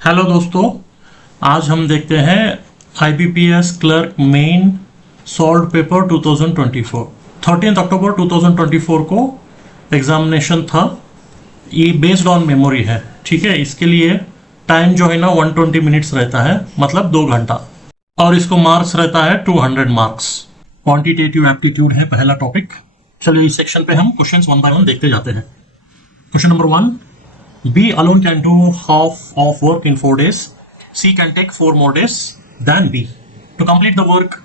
Hello दोस्तों, आज हम देखते हैं IBPS clerk main solve paper 2024। 13 अक्टूबर 2024 को एग्जामिनेशन था। ये बेस्ड ऑन मेमोरी है, ठीक है। इसके लिए टाइम जो है ना 120 मिनट्स रहता है, मतलब 2 घंटा, और इसको मार्क्स रहता है 200 मार्क्स। क्वांटिटेटिव एप्टीट्यूड है पहला टॉपिक। चलिए इस सेक्शन पे हम क्वेश्चंस वन बाय वन देखते जाते हैं। Question number 1, B alone can do half of work in 4 days. C can take 4 more days than B. To complete the work,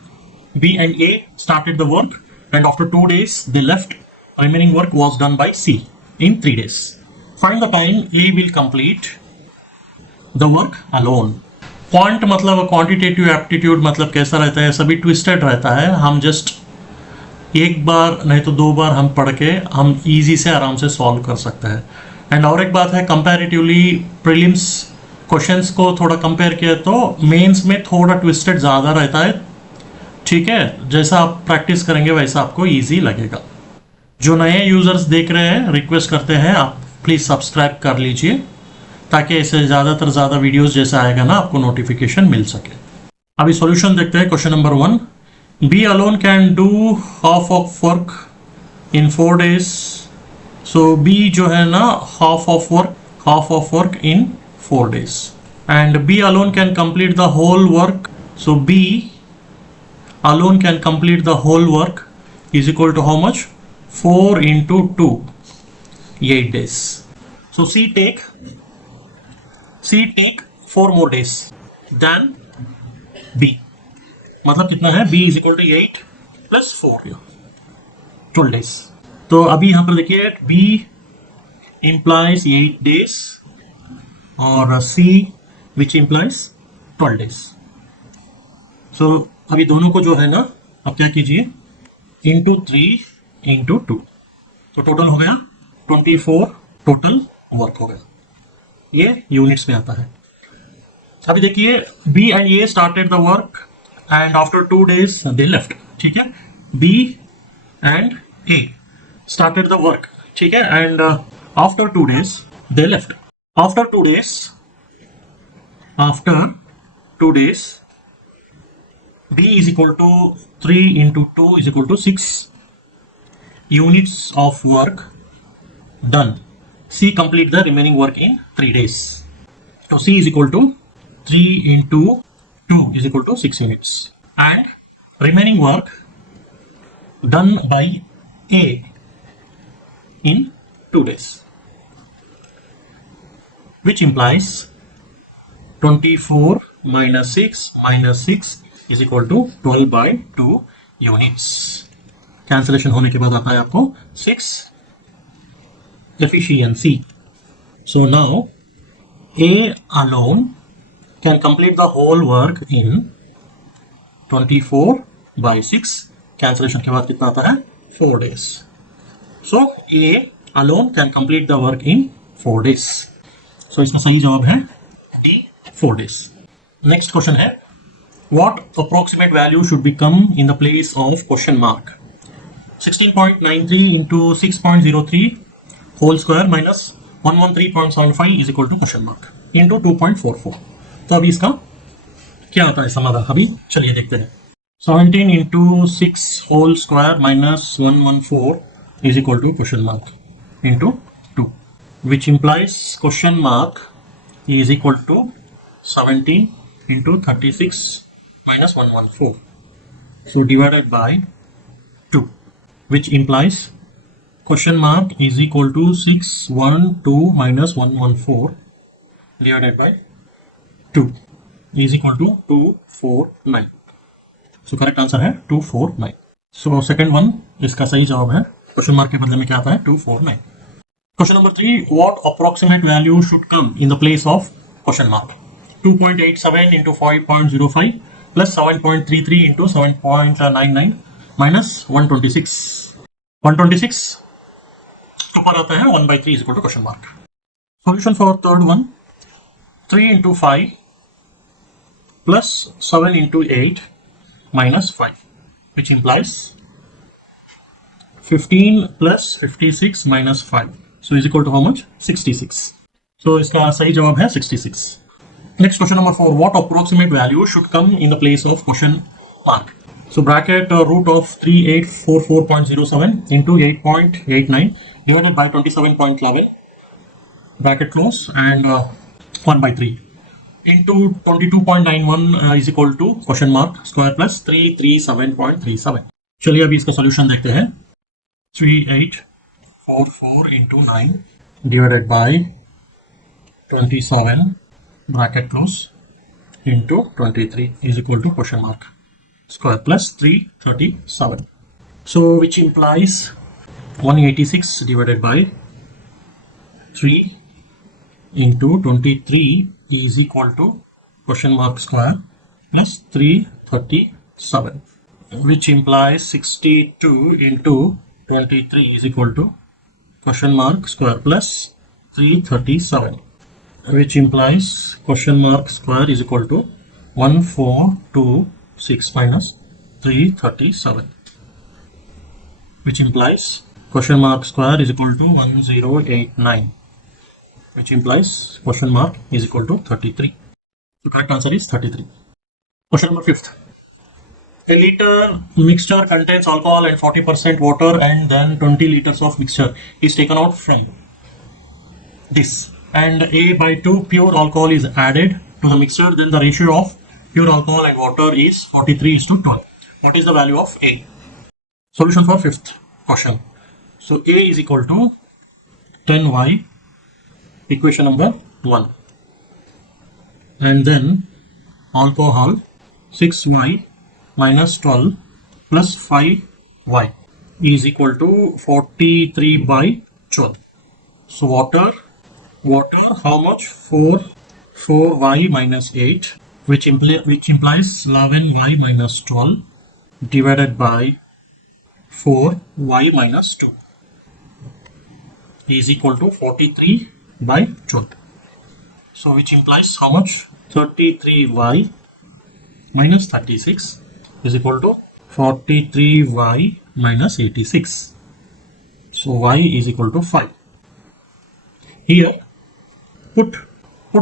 B and A started the work, and after 2 days they left. Remaining work was done by C in 3 days. Find the time A will complete the work alone. Quant मतलब quantitative aptitude मतलब कैसा रहता है, सभी twisted रहता है। हम just एक बार नहीं तो 2 बार हम पढ़ के हम इजी से आराम से सॉल्व कर सकते हैं। एंड और एक बात है, कंपैरेटिवली प्रीलिम्स क्वेश्चंस को थोड़ा कंपेयर किया तो मेंस में थोड़ा ट्विस्टेड ज़्यादा रहता है, ठीक है। जैसा आप प्रैक्टिस करेंगे वैसा आपको इजी लगेगा। जो नए यूज़र्स देख रहे हैं, रिक्वेस्ट करते हैं आप प्लीज़ सब्सक्राइब कर लीजिए, ताकि ऐसे ज़्यादातर ज़्यादा वीडियोस जैसा आएगा ना आपको नोटिफिकेशन मिल सके। अभी सॉल्यूशन देखते हैं। Question number 1, B alone can do half of work in 4 days. So B जो है ना half of work in 4 days, and B alone can complete the whole work. So B alone can complete the whole work is equal to how much? 4 into 2, 8 days. So C take 4 more days than B. मतलब कितना है? B is equal to 8 plus 4, 12 days. तो अभी यहाँ पर देखिए B implies 8 days और C which implies 12 days. So अभी दोनों को जो है ना, अब क्या कीजिए, into 3 into 2, तो टोटल हो गया 24 टोटल वर्क हो गया। ये यूनिट्स में आता है। अभी देखिए B and A started the work and after 2 days they left, ठीक है। B and A started the work, ठीक है, and after 2 days they left. After 2 days B is equal to 3 into 2 is equal to 6 units of work done. C complete the remaining work in 3 days. So C is equal to 3 into 2 is equal to 6 units, and remaining work done by A in 2 days, which implies 24 minus 6 is equal to 12 by 2 units. Cancellation होने के बाद आता है आपको 6 efficiency. So now A alone can complete the whole work in 24 by 6. Cancellation के बाद कितना आता है? 4 days. So A alone can complete the work in 4 days. So इसका सही जवाब है D, 4 days. Next question है, what approximate value should become in the place of question mark? 16.93 into 6.03 whole square minus 113.75 is equal to question mark into 2.44. तो अभी इसका क्या होता है समाधान, अभी चलिए देखते हैं। 17 into 6 whole square minus 114 is equal to question mark into 2, which implies question mark is equal to 17 into 36 minus 114. So divided by 2, which implies question mark is equal to 612 minus 114 divided by 2 is equal to 249. So correct answer है 249. So second one इसका सही जवाब है। Question mark के बदले में क्या आता है? 249. Question number 3, what approximate value should come in the place of question mark? 2.87 into 5.05 plus 7.33 into 7.99 minus 126. 126 ऊपर आता है 1/3 is equal to question mark. Solution for third one, 3 into 5 plus 7 into 8 minus 5, which implies 15 plus 56 minus 5. So is equal to how much? 66. So इसका सही जवाब है 66. Next, question number 4. What approximate value should come in the place of question mark? So bracket root of 3844.07 into 8.89 divided by 27.11, bracket close, and 1 by 3 into 22.91 is equal to question mark square plus 337.37. चलिए अभी इसका solution देखते हैं. 3844 into 9 divided by 27 bracket close into 23 is equal to question mark square plus 337. So which implies 186 divided by 3 into 23 is equal to question mark square plus 337, which implies 62 into 23 is equal to question mark square plus 337, which implies question mark square is equal to 1426 minus 337, which implies question mark square is equal to 1089, which implies question mark is equal to 33. The correct answer is 33. Question number 5th. A liter mixture contains alcohol and 40% water, and then 20 liters of mixture is taken out from this, and A by 2 pure alcohol is added to the mixture. Then the ratio of pure alcohol and water is 43:12. What is the value of A? Solution for 5th question. So A is equal to 10y, equation number 1, and then alcohol 6y minus 12 plus 5y is equal to 43 by 12. So water how much? 4y minus 8, which implies 11y minus 12 divided by 4y minus 2 is equal to 43 by 12. So which implies how much? 33y minus 36 is equal to 43y minus 86. So y is equal to 5. Here put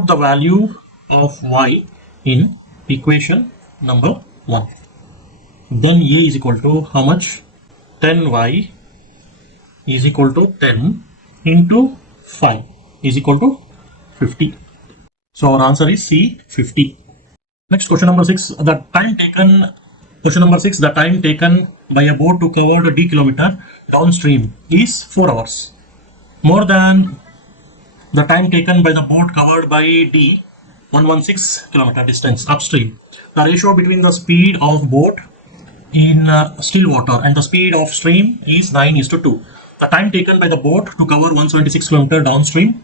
the value of y in equation number 1. Then A is equal to how much? 10y is equal to 10 into 5 is equal to 50. So our answer is C, 50. Next, question number 6. The time taken by a boat to cover the d kilometer downstream is 4 hours, more than the time taken by the boat covered by d 116 kilometer distance upstream. The ratio between the speed of boat in still water and the speed of stream is 9:2. The time taken by the boat to cover 176 kilometer downstream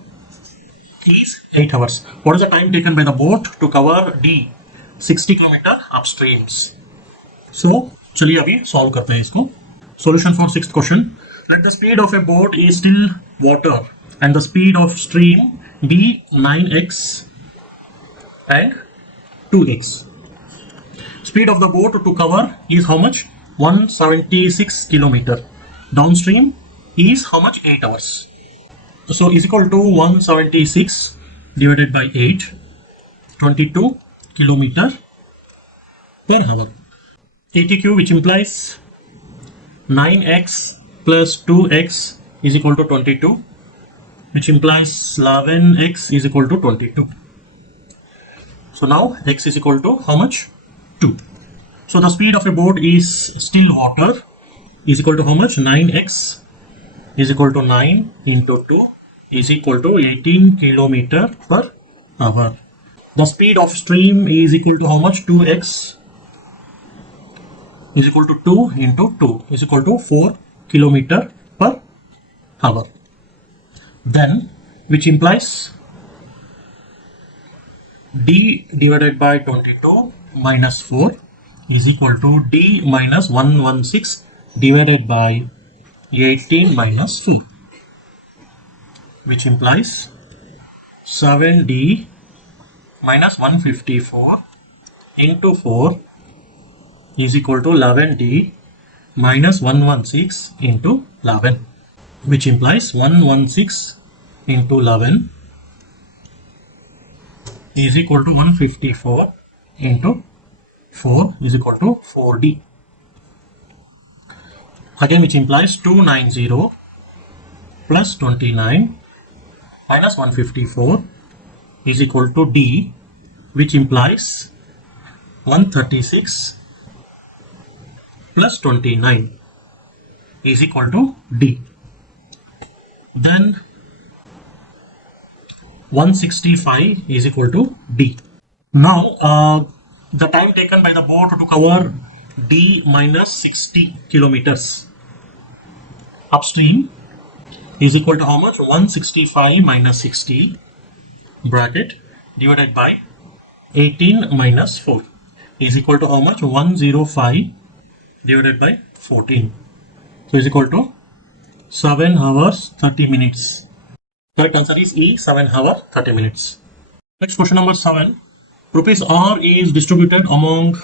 is 8 hours. What is the time taken by the boat to cover d 60 kilometer upstreams? So चलिए अभी solve करते हैं इसको. Solution for 6th question. Let the speed of a boat is still water and the speed of stream be 9x and 2x. Speed of the boat to cover is how much? 176 kilometer. Downstream is how much? 8 hours. So is equal to 176 divided by 8, 22 kilometer per hour. ATQ, which implies 9x plus 2x is equal to 22, which implies 11x is equal to 22. So now x is equal to how much? 2. So the speed of a boat is still water is equal to how much? 9x is equal to 9 into 2 is equal to 18 kilometer per hour. The speed of stream is equal to how much? 2x is equal to 2 into 2 is equal to 4 kilometer per hour. Then which implies d divided by 22 minus 4 is equal to d minus 116 divided by 18 minus 4, which implies 7d minus 154 into 4 is equal to 11d minus 116 into 11, which implies 116 into 11 is equal to 154 into 4 is equal to 4D. Again, which implies 290 plus 29 minus 154 is equal to D, which implies 136 plus 29 is equal to D. Then 165 is equal to D. Now, the time taken by the boat to cover D minus 60 kilometers upstream is equal to how much? 165 minus 60 bracket divided by 18 minus 4 is equal to how much? 105 divided by 14. So is equal to 7 hours 30 minutes. Correct answer is E, 7 hours 30 minutes. Next question number 7. Rupees R is distributed among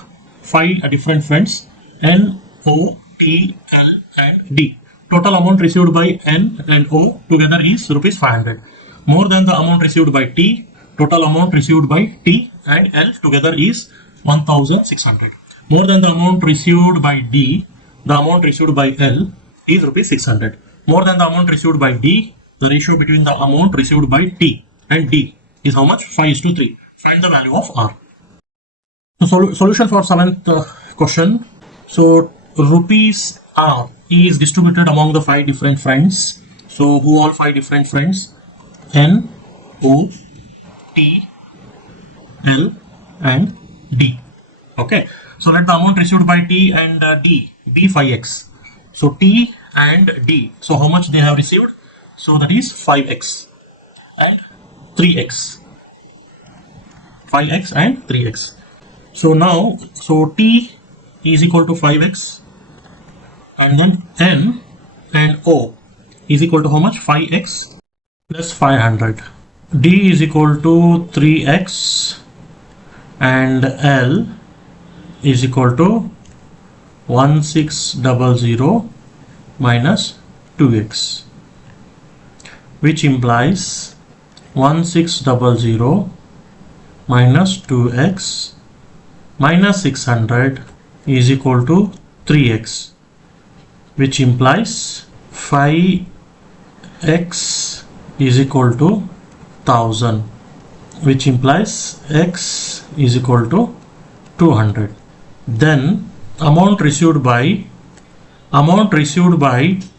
5 different friends N, O, T, L and D. Total amount received by N and O together is rupees 500. More than the amount received by T. Total amount received by T and L together is 1600. More than the amount received by D. The amount received by L is rupees 600. More than the amount received by D. The ratio between the amount received by T and D is how much? 5:3. Find the value of R. So solution for 7th question. So rupees R is distributed among the 5 different friends. So who all 5 different friends? N, O, T, L and D. Okay. So let the amount received by T and D be 5x. So T and D. So how much they have received? So that is 5x and 3x. 5x and 3x. So now, so T is equal to 5x and then N and O is equal to how much? 5x plus 500. D is equal to 3x and L is equal to 1600 minus 2x, which implies 1600 minus 2x minus 600 is equal to 3x, which implies 5x is equal to 1000, which implies x is equal to 200. Then amount received by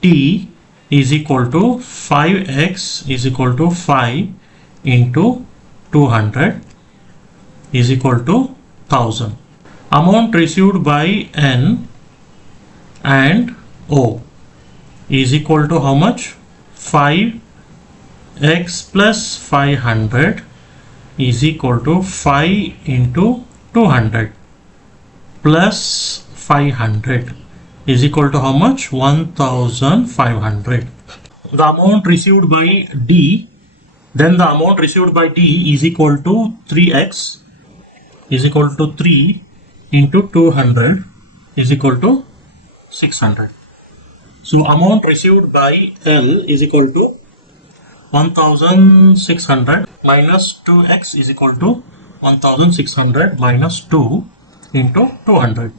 T is equal to 5x is equal to 5 into 200 is equal to 1000. Amount received by N and O is equal to how much? 5x plus 500 is equal to 5 into 200 plus 500 is equal to how much? 1500. The amount received by D, then the amount received by D is equal to 3x is equal to 3 into 200 is equal to 600. So amount received by L is equal to 1600 minus 2x is equal to 1600 minus 2 into 200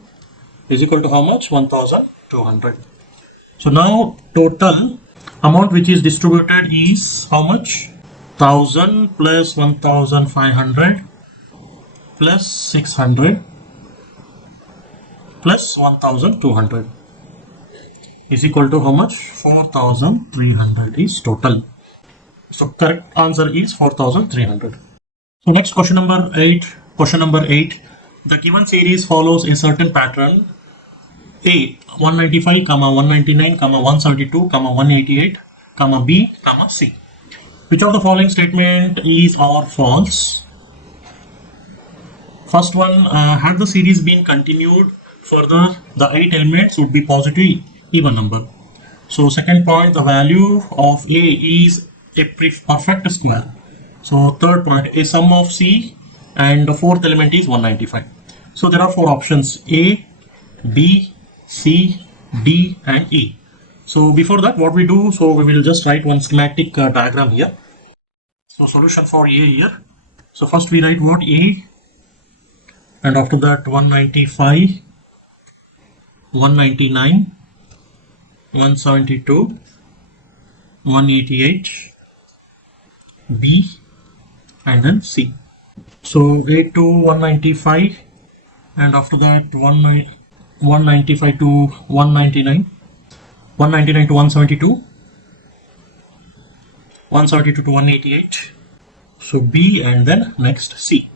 is equal to how much? 1200. So now total amount which is distributed is how much? 1000 plus 1500 plus 600 plus 1200 is equal to how much? 4300 is total. So correct answer is 4300. So next question number 8. Question number 8. The given series follows a certain pattern: A 195, 199, 172, 188, B, C. Which of the following statement is or false? First one, had the series been continued further, the 8 elements would be positive even number. So second point, the value of A is a perfect square. So third point, a sum of C and the fourth element is 195. So there are 4 options: A, B, C, D and E. So before that, what we do, so we will just write one schematic diagram here. So solution for A here. So first we write what? A, and after that 195, 199, 172, 188, B, and then C. So A to 195, and after that 195 to 199, 199 to 172, 172 to 188. So B, and then next C.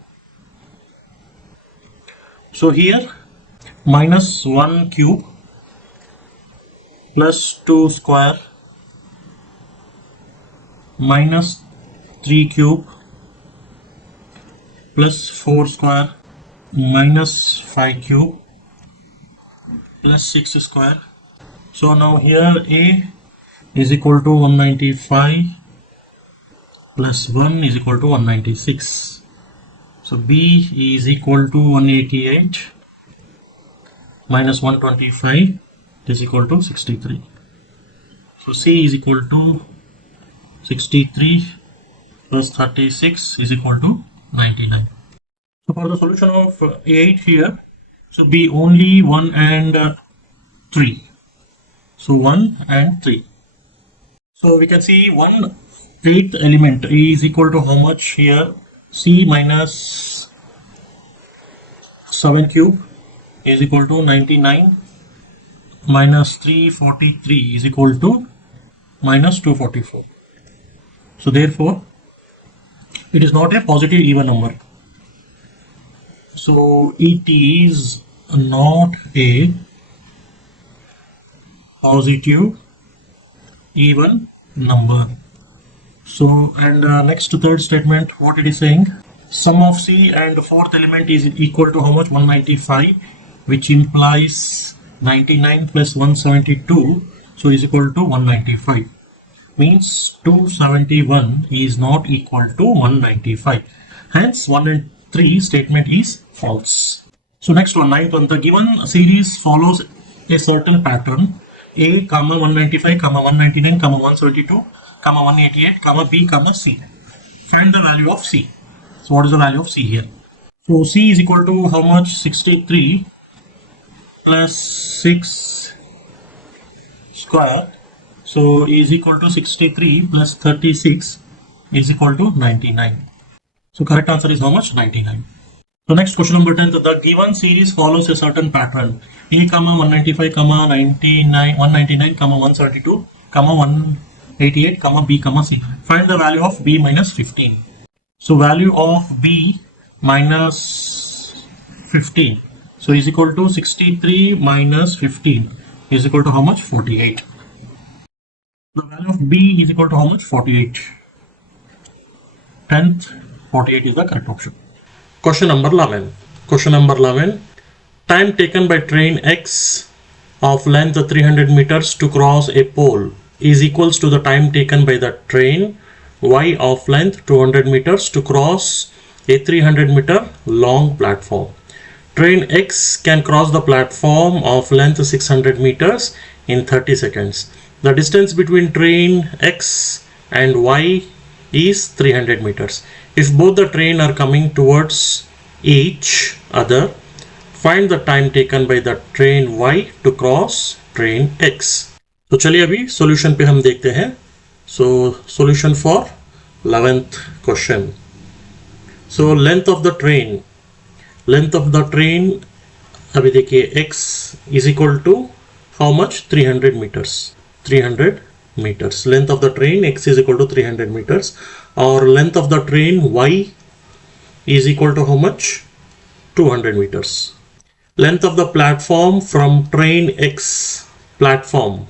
So here minus 1 cube plus 2 square minus 3 cube plus 4 square minus 5 cube plus 6 square. So now here A is equal to 195 plus 1 is equal to 196. So B is equal to 188 minus 125 is equal to 63. So C is equal to 63 plus 36 is equal to 99. So for the solution of A8 here, so be only 1 and 3. So 1 and 3. So we can see 1/8 element is equal to how much here? C minus 7 cube is equal to 99 minus 343 is equal to minus 244. So therefore it is not a positive even number. So it is not a positive even number. So, and next third statement, what it is saying, sum of C and fourth element is equal to how much? 195, which implies 99 plus 172, so is equal to 195. Means 271 is not equal to 195. Hence 1 and 3 statement is false. So next one, ninth one, the given series follows a certain pattern: A, 195, 199, 172, 188, B, C. Find the value of C. So what is the value of C here? So C is equal to how much? 63 plus 6 square. So is equal to 63 plus 36 is equal to 99. So correct answer is how much? 99. So next question number 10, the given series follows a certain pattern: A, 195, 199, 172, 188, B, C. Find the value of B minus 15. So value of B minus 15. So is equal to 63 minus 15 is equal to how much? 48. The value of B is equal to how much? 48. 10th, 48 is the correct option. Question number 11. Question number 11. Time taken by train X of length 300 meters to cross a pole is equals to the time taken by the train Y of length 200 meters to cross a 300 meter long platform. Train X can cross the platform of length 600 meters in 30 seconds. The distance between train X and Y is 300 meters. If both the train are coming towards each other, find the time taken by the train Y to cross train X. तो चलिए अभी solution पे हम देखते हैं. So solution for 11th question. So length of the train अभी देखिए x is equal to how much? 300 meters. 300 meters. Length of the train x is equal to 300 meters. Or length of the train y is equal to how much? 200 meters. Length of the platform from train X platform.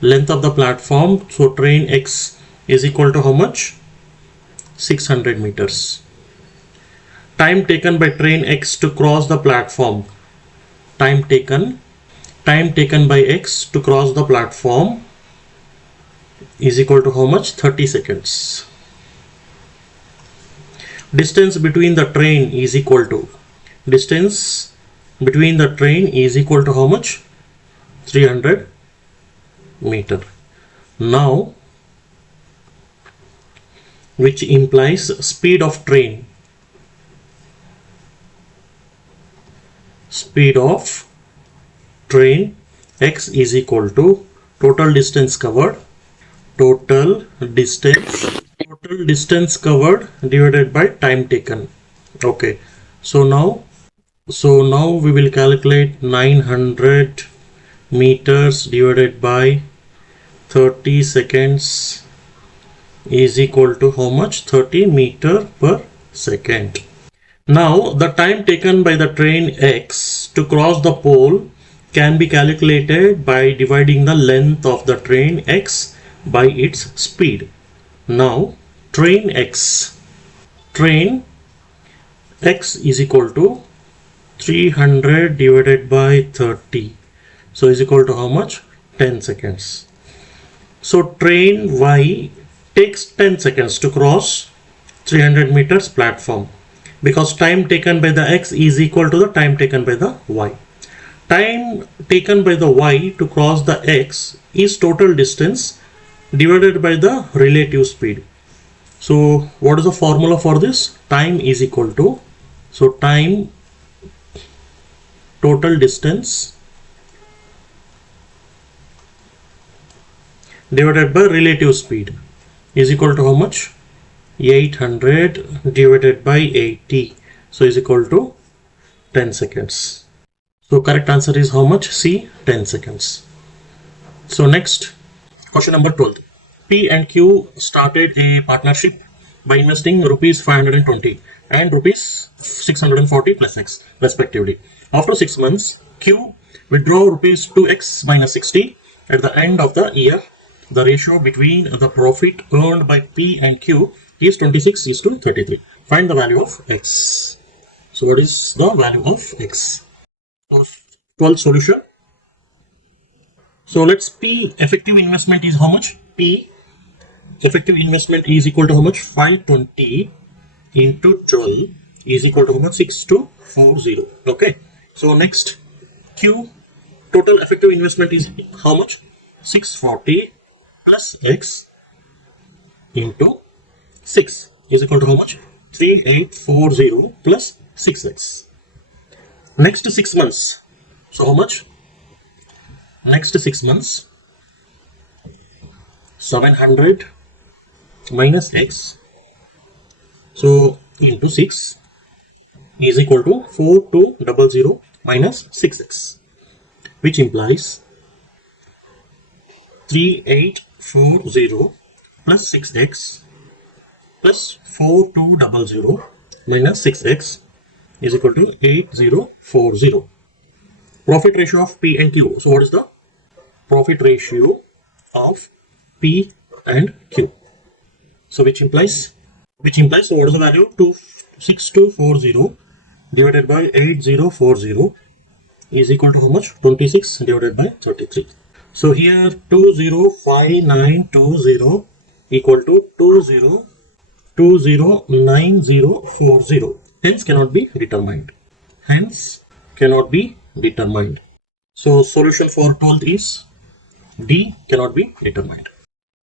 Length of the platform, so train X is equal to how much? 600 meters. Time taken by train X to cross the platform. Time taken by X to cross the platform is equal to how much? 30 seconds. Distance between the train is equal to how much? 300 meter. Now which implies speed of train. Speed of train x is equal to total distance covered divided by time taken. Okay, so now we will calculate 900 meters divided by 30 seconds is equal to how much? 30 meter per second. Now the time taken by the train x to cross the pole can be calculated by dividing the length of the train x by its speed. Now train x is equal to 300 divided by 30, so is equal to how much? 10 seconds. So train y takes 10 seconds to cross 300 meters platform, because time taken by the x is equal to the time taken by the y. Time taken by the y to cross the x is total distance divided by the relative speed. So what is the formula for this? Time is equal to, so time total distance divided by relative speed is equal to how much? 800 divided by 80, so is equal to 10 seconds. So correct answer is how much? C, 10 seconds. So next, question number 12. P and Q started a partnership by investing rupees 520 and rupees 640 plus X respectively. After 6 months, Q withdraw rupees 2x minus 60. At the end of the year, the ratio between the profit earned by P and Q is 26:33. Find the value of X. So what is the value of X? 12th solution. So let's P effective investment is how much? P effective investment is equal to how much? 520 into 12 is equal to how much? 6240. Okay. So next, Q total effective investment is how much? 640 plus X into 6 is equal to how much? 3840 plus 6x. Next 6 months. So how much? Next 6 months, 700 minus X, so into 6 is equal to 4200 minus 6x, which implies 3840 plus 6x plus 4200 minus 6x is equal to 8040. Profit ratio of P and Q. So what is the profit ratio of P and Q? So which implies, so what is the value? 26240 divided by 8040 is equal to how much? 26 divided by 33. So here 205920 equal to 209040. Hence cannot be determined. So solution for 12th is D, cannot be determined.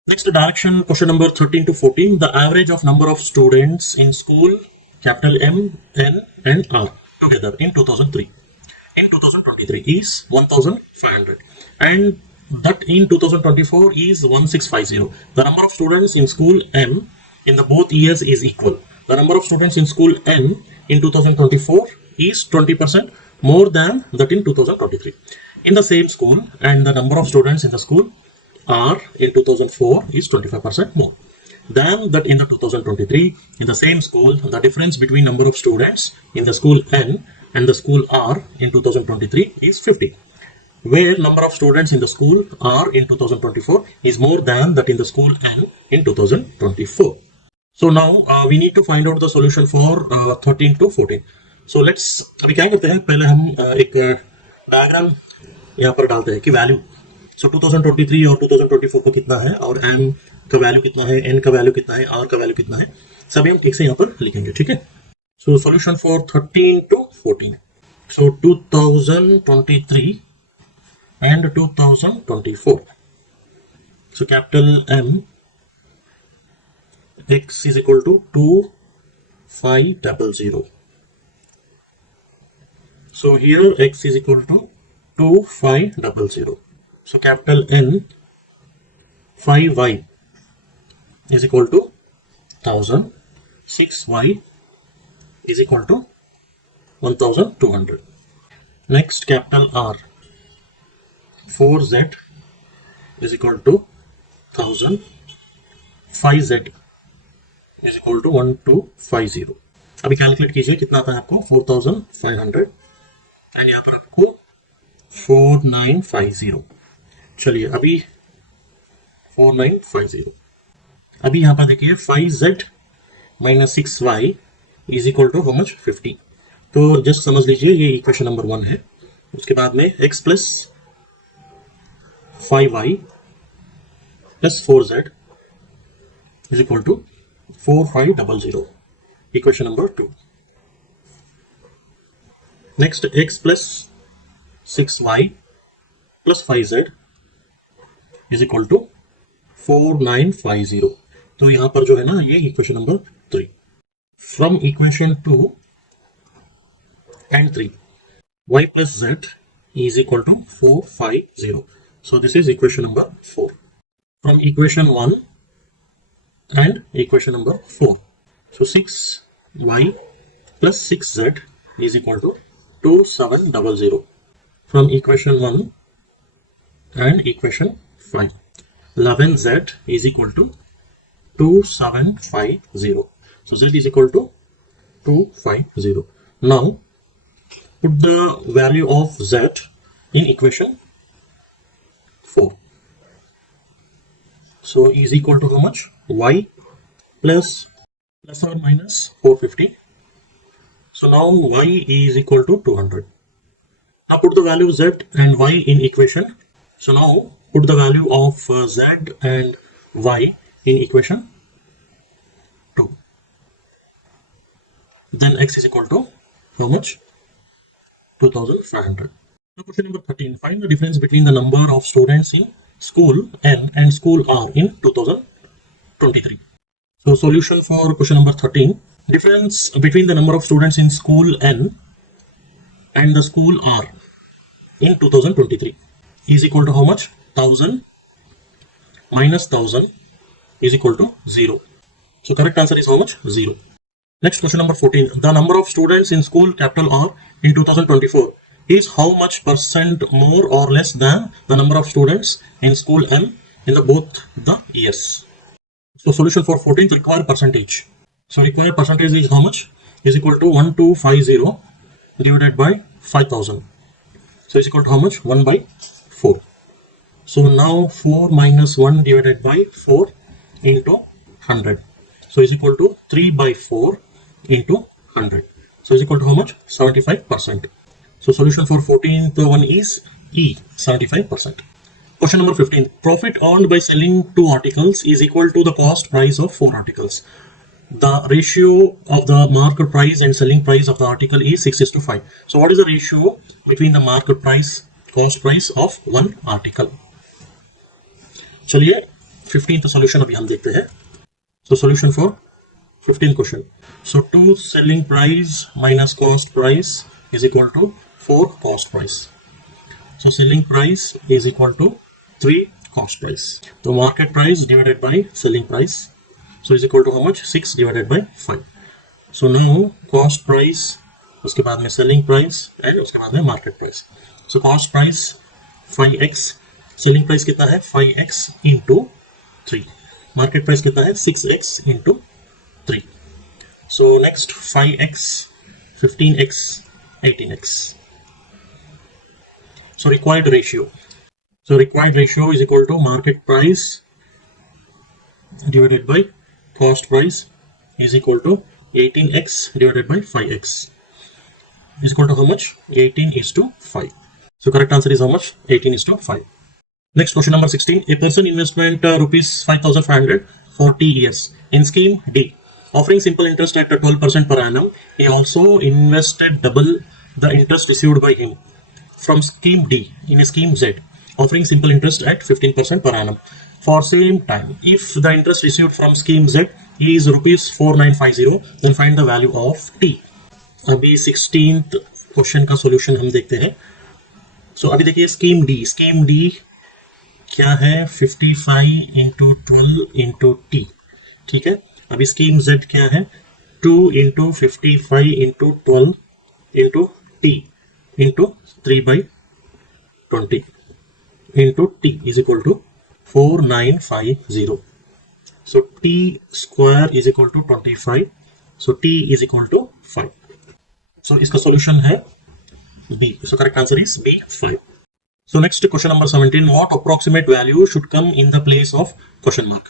Next direction, question number 13 to 14. The average of number of students in school, capital M, N and R together in 2023 is 1500, and that in 2024 is 1650. The number of students in school M in the both years is equal. The number of students in school M in 2024 is 20% more than that in 2023 in the same school, and the number of students in the school R in 2004 is 25% more than that in the 2023 in the same school. The difference between number of students in the school N and the school R in 2023 is 50, where number of students in the school R in 2024 is more than that in the school N in 2024. So now we need to find out the solution for 13 to 14. So let's, अभी क्या करते हैं, पहले हम एक diagram यहाँ पर डालते हैं कि वैल्यू, सो 2023 और 2024 को कितना है और m का वैल्यू कितना है, n का वैल्यू कितना है, r का वैल्यू कितना है, सभी हम एक से यहाँ पर लिखेंगे, ठीक है. So solution for 13 to 14. So 2023 and 2024. So capital M x is equal to 2500. So here x is equal to 2500. So capital N 5y is equal to 1000, 6y is equal to 1200. Next, capital R 4z is equal to 1000, 5z is equal to 1250. अभी calculate कीजिए कितना आता है आपको 4500 and यहाँ पर आपको 4950. चलिए अभी 4950. अभी यहाँ पर देखिए 5z minus 6y is equal to how much 50. तो जस्ट समझ लीजिए ये इक्वेशन नंबर 1 है. उसके बाद में x plus 5y plus 4z is equal to 4500. Equation number 2. Next, x plus 6y plus 5z is equal to 4950. तो यहाँ पर जो है ना ये equation number 3. From equation 2 and 3, y plus z is equal to 450. So this is equation number 4. From equation 1 and equation number 4. So 6y plus 6z is equal to 2700 from equation 1 and equation 5. 11z is equal to 2750. So z is equal to 250. Now put the value of z in equation 4. So is equal to how much? Y plus or minus 450. So now y is equal to 200. Now put the value z and y in equation. So now put the value of z and y in equation 2. Then x is equal to how much? 2500. Now question number 13. Find the difference between the number of students in school N and school R in 2023. So solution for question number 13. Difference between the number of students in school N and the school R in 2023 is equal to how much? 1000 minus 1000 is equal to 0. So correct answer is how much? 0. Next question number 14. The number of students in school capital R in 2024 is how much percent more or less than the number of students in school N in the both the years. So solution for 14th, required percentage. So required percentage is how much? Is equal to 1250 divided by 5000. So is equal to how much? 1 by 4. So now 4 minus 1 divided by 4 into 100. So is equal to 3 by 4 into 100. So is equal to how much? 75%. So solution for 14th one is E, 75%. Question number 15. Profit earned by selling 2 articles is equal to the cost price of 4 articles. The ratio of the market price and selling price of the article is 6:5. So what is the ratio between the market price, cost price of one article? चलिए 15th solution अभी हम देखते हैं. So solution for 15th question. So 2 selling price minus cost price is equal to 4 cost price. So selling price is equal to 3 cost price. So market price divided by selling price. So is equal to how much? 6 divided by 5. So now cost price, उसके बाद में selling price and उसके बाद में market price. So cost price 5x, selling price कितना है? 5x into 3. Market price कितना है? 6x into 3. So next 5x, 15x, 18x. So required ratio. So required ratio is equal to market price divided by cost price is equal to 18x divided by 5x is equal to how much? 18:5. So correct answer is how much? 18:5. Next question number 16. A person investment rupees 5,500 40 years in scheme D, offering simple interest at 12% per annum. He also invested double the interest received by him from scheme D in a scheme Z, offering simple interest at 15% per annum for same time. If the interest received from scheme Z is rupees 4950, then find the value of t. अभी 16th question का solution हम देखते हैं. सो अभी देखिए scheme D क्या है, 55 into 12 into T. ठीक है. अभी स्कीम जेड क्या है, 2 into 55 into 12 into T into 3/20 into T is equal to 4950. So t square is equal to 25. So t is equal to 5. So इसका solution है B. So correct answer is B, 5. So next question number 17. What approximate value should come in the place of question mark?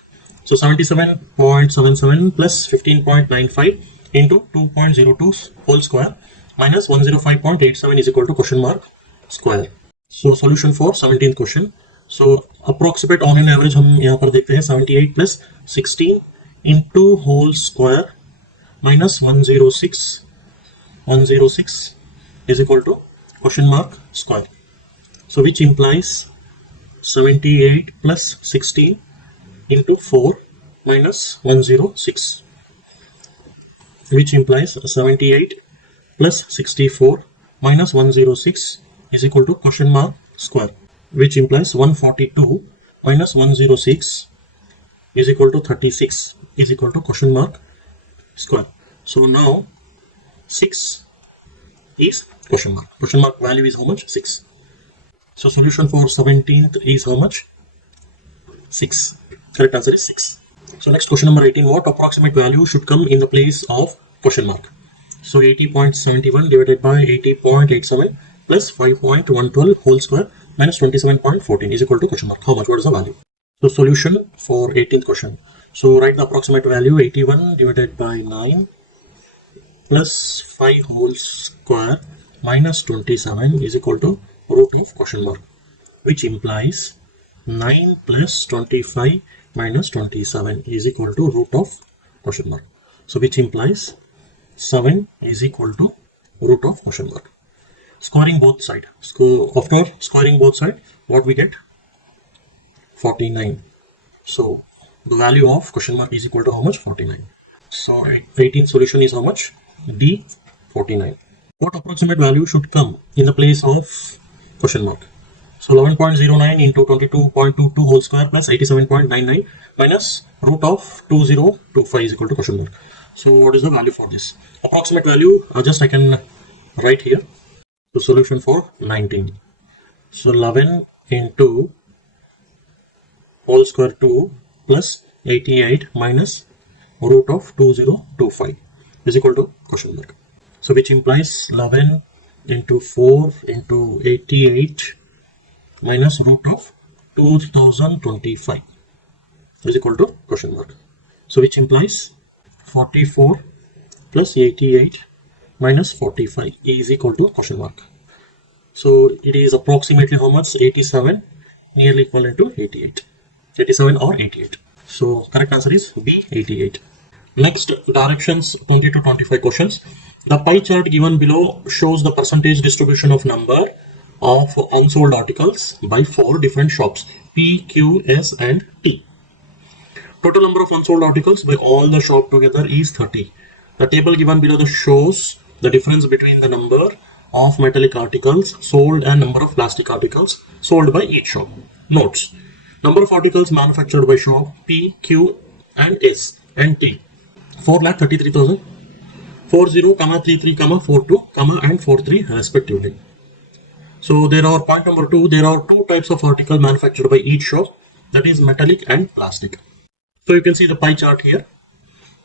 So 77.77 plus 15.95 into 2.02 whole square minus 105.87 is equal to question mark square. So solution for 17th question. So approximate on an average हम यहाँ पर देखते हैं 78 plus 16 into whole square minus 106 is equal to question mark square. So which implies 78 plus 16 into 4 minus 106, which implies 78 plus 64 minus 106 is equal to question mark square, which implies 142 minus 106 is equal to 36 is equal to question mark square. So now 6 is question mark. Question mark value is how much? 6. So solution for 17th is how much? 6. Correct answer is 6. So next question number 18. What approximate value should come in the place of question mark? So 80.71 divided by 80.87 plus 5.112 whole square minus 27.14 is equal to question mark. How much? What is the value? So solution for 18th question. So write the approximate value. 81 divided by 9 plus 5 whole square minus 27 is equal to root of question mark, which implies 9 plus 25 minus 27 is equal to root of question mark. So which implies 7 is equal to root of question mark. Squaring both sides. So after squaring both sides, what we get? 49. So the value of question mark is equal to how much? 49. So 18th solution is how much? D, 49. What approximate value should come in the place of question mark? So 11.09 into 22.22 whole square plus 87.99 minus root of 2025 is equal to question mark. So what is the value for this? Approximate value, just I can write here. So solution for 19. So 11 into whole square 2 plus 88 minus root of 2025 is equal to question mark. So which implies 11 into 4 into 88 minus root of 2025 is equal to question mark. So which implies 44 plus 88 minus 45 is equal to question mark. So it is approximately how much? 87, nearly equivalent to 88. 87 or 88. So correct answer is B, 88. Next, directions 20 to 25 questions. The pie chart given below shows the percentage distribution of number of unsold articles by 4 different shops P, Q, S and T. Total number of unsold articles by all the shop together is 30. The table given below shows the difference between the number of metallic articles sold and number of plastic articles sold by each shop. Notes: number of articles manufactured by shop P, Q and S and T: 4,33,000, 40, 33, 42, and 43 respectively. So there are point number 2. There are 2 types of article manufactured by each shop, that is metallic and plastic. So you can see the pie chart here.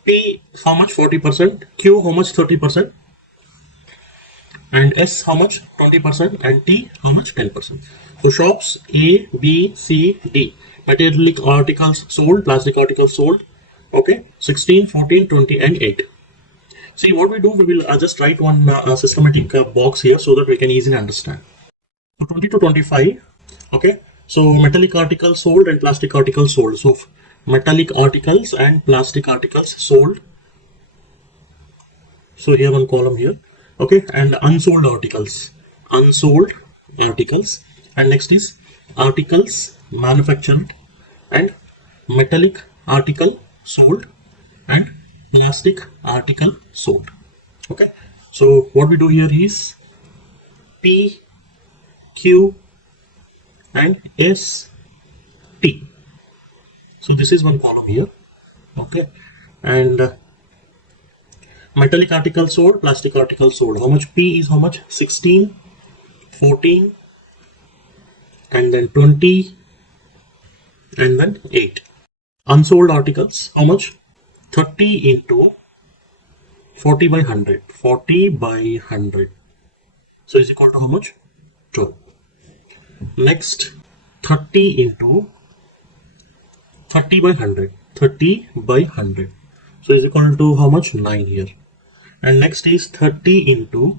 P how much? 40%. Q how much? 30%. And S how much? 20%. And T how much? 10%. So shops A, B, C, D. Metallic articles sold, plastic articles sold. Okay, 16, 14, 20 and 8. See what we do, we will just write one systematic box here so that we can easily understand. So 20 to 25, okay, so metallic articles sold and plastic articles sold. So metallic articles and plastic articles sold. So here one column here, okay, and unsold articles, and next is articles manufactured and metallic article sold and plastic article sold. Okay, so what we do here is P, Q and S, T. So this is one column here. Okay, and metallic article sold, plastic article sold. How much? P is how much? 16, 14 and then 20 and then 8. Unsold articles, how much? 30 into 40 by 100. 40 by 100. So is equal to how much? 12. Next, 30 into 30 by 100. 30 by 100. So is equal to how much? 9 here. And next is 30 into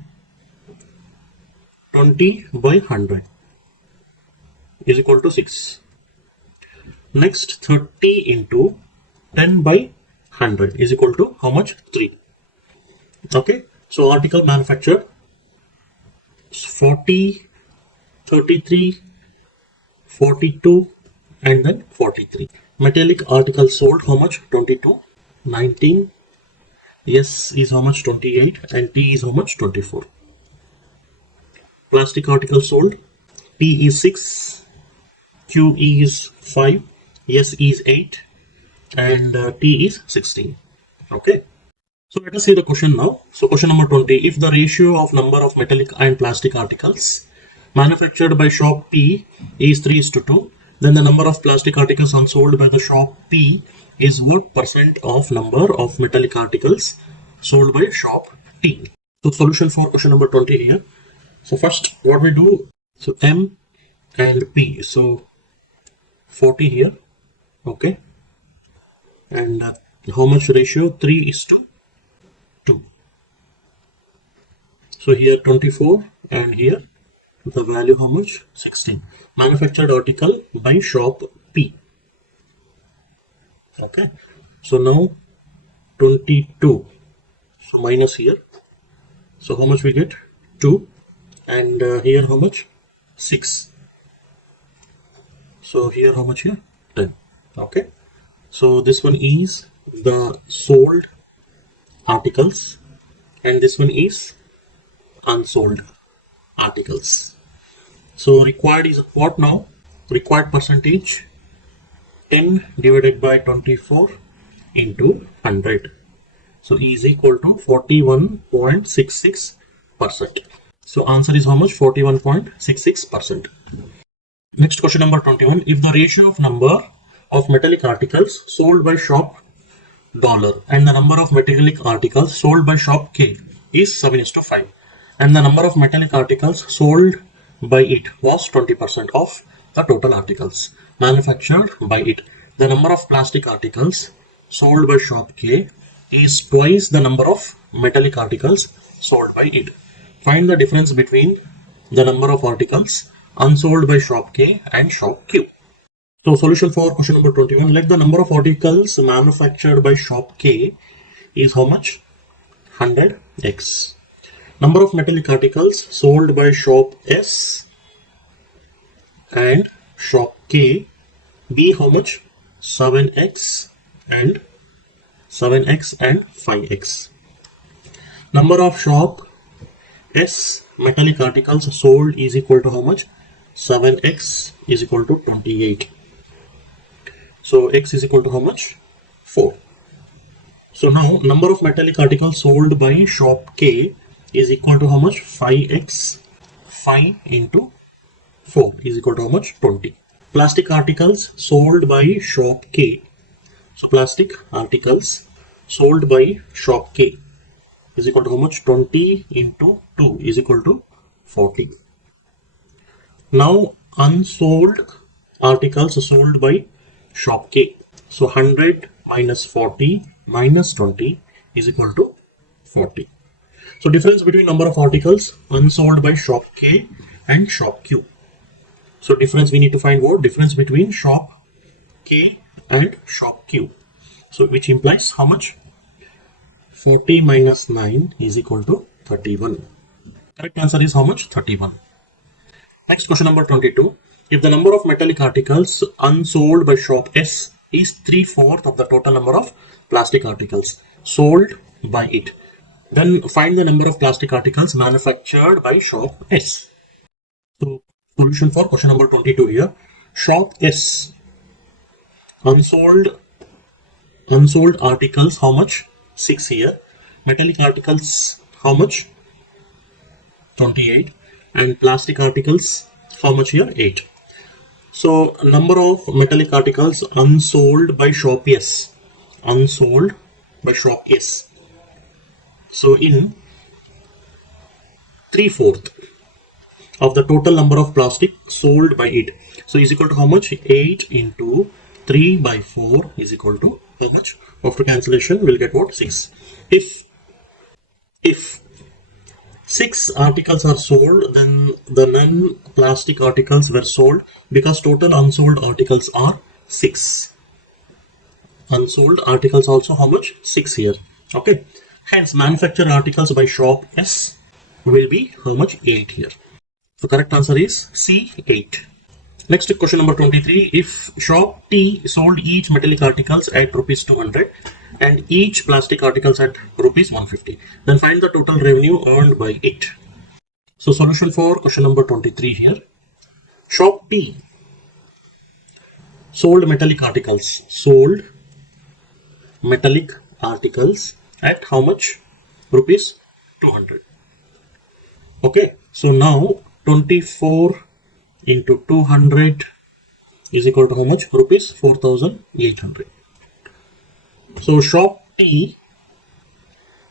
20 by 100 is equal to 6. Next, 30 into 10 by 100 is equal to how much? 3. Okay, so article manufactured 40, 33, 42 and then 43. Metallic article sold how much? 22, 19, S is how much? 28 and T is how much? 24. Plastic article sold, P is 6, Q is 5, S is 8 and T is 16. Okay, so let us see the question now. So question number 20, if the ratio of number of metallic and plastic articles manufactured by shop P is 3:2, then the number of plastic articles unsold by the shop P is what percent of number of metallic articles sold by shop T? So solution for question number 20 here. So first what we do, so M and P, so 40 here. Okay, and how much ratio? 3:2. So here 24 and here the value how much? 16. Manufactured article by shop P. Okay, so now 22, so minus here, so how much we get? 2 and here how much? 6. So here how much here? 10. Okay, so this one is the sold articles and this one is unsold articles. So required is what now? Required percentage 10 divided by 24 into 100. So is equal to 41.66%. So answer is how much? 41.66%. Next question number 21. If the ratio of number of metallic articles sold by shop dollar and the number of metallic articles sold by shop K is 7:5 and the number of metallic articles sold by it was 20% of the total articles manufactured by it, the number of plastic articles sold by shop K is twice the number of metallic articles sold by it. Find the difference between the number of articles unsold by shop K and shop Q. So solution for question number 21, let the number of articles manufactured by shop K is how much? 100x. Number of metallic articles sold by shop S and shop K be how much? 7x and 5x. Number of shop S metallic articles sold is equal to how much? 7x is equal to 28. So x is equal to how much? 4. So now number of metallic articles sold by shop K is equal to how much? 5x. 5 into 4 is equal to how much? 20. Plastic articles sold by shop K. So plastic articles sold by shop K is equal to how much? 20 into 2 is equal to 40. Now unsold articles sold by shop K. So 100 minus 40 minus 20 is equal to 40. So difference between number of articles unsold by shop K and shop Q. So difference we need to find what? Difference between shop K and shop Q. So which implies how much? 40 minus 9 is equal to 31. Correct answer is how much? 31. Next question number 22. If the number of metallic articles unsold by shop S is 3/4 of the total number of plastic articles sold by it. Then find the number of plastic articles manufactured by shop S. So solution for question number 22 here. Shop S, unsold articles, how much? 6 here. Metallic articles, how much? 28. And plastic articles, how much here? 8. So number of metallic articles unsold by shop S. Unsold by shop S. So in 3/4 of the total number of plastic sold by it. So is equal to how much? 8 into 3 by 4 is equal to how much? After cancellation we'll get what? 6. If 6 articles are sold, then the non-plastic articles were sold, because total unsold articles are 6. Unsold articles also how much? 6 here. Okay. Hence manufactured articles by shop S will be how much? 8 here. So correct answer is C, 8. Next question number 23. If shop T sold each metallic articles at rupees 200 and each plastic articles at rupees 150, then find the total revenue earned by it. So solution for question number 23 here. Shop T sold metallic articles. Sold metallic articles at how much? Rupees 200. Okay. So now 24 into 200 is equal to how much? Rupees 4,800. So shop T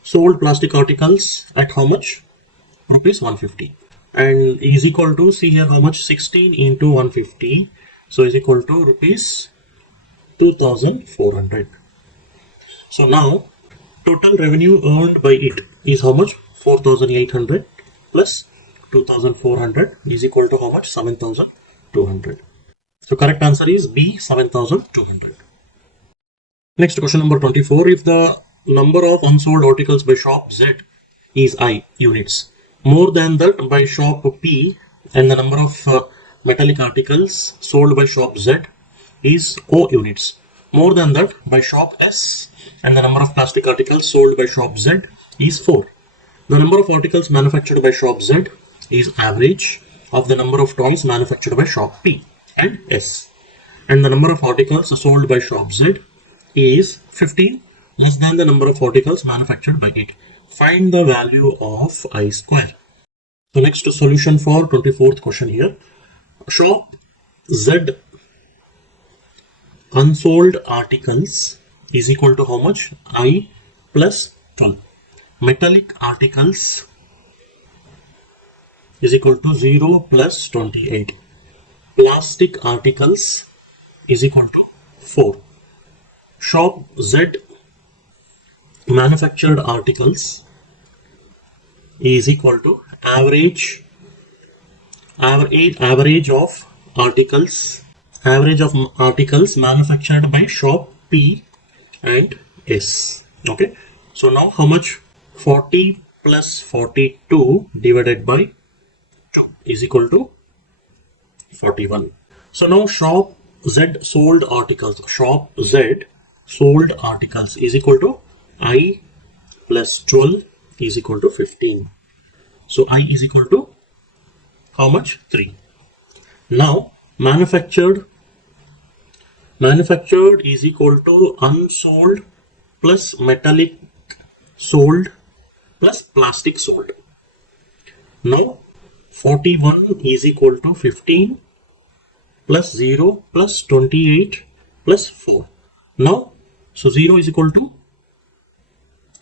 sold plastic articles at how much? Rupees 150. And is equal to, see here how much? 16 into 150. So is equal to rupees 2,400. So now total revenue earned by it is how much? 4,800 plus 2,400 is equal to how much? 7,200. So correct answer is B, 7,200. Next question number 24. If the number of unsold articles by shop Z is I units, more than that by shop P, and the number of metallic articles sold by shop Z is O units, more than that by shop S, and the number of plastic articles sold by shop Z is 4. The number of articles manufactured by shop Z is average of the number of toys manufactured by shop P and S, and the number of articles sold by shop Z is 15 less than the number of articles manufactured by it. Find the value of I square. So next solution for 24th question here. Shop Z unsold articles is equal to how much? I plus 12. Metallic articles is equal to 0 plus 28. Plastic articles is equal to 4. Shop Z manufactured articles is equal to average of articles manufactured by shop P and S. Okay. So now how much? 40 plus 42 divided by 2 is equal to 41. So now shop Z sold articles. Shop Z sold articles is equal to I plus 12 is equal to 15. So I is equal to how much? 3. Now manufactured is equal to unsold plus metallic sold plus plastic sold. Now 41 is equal to 15 plus 0 plus 28 plus 4. Now so 0 is equal to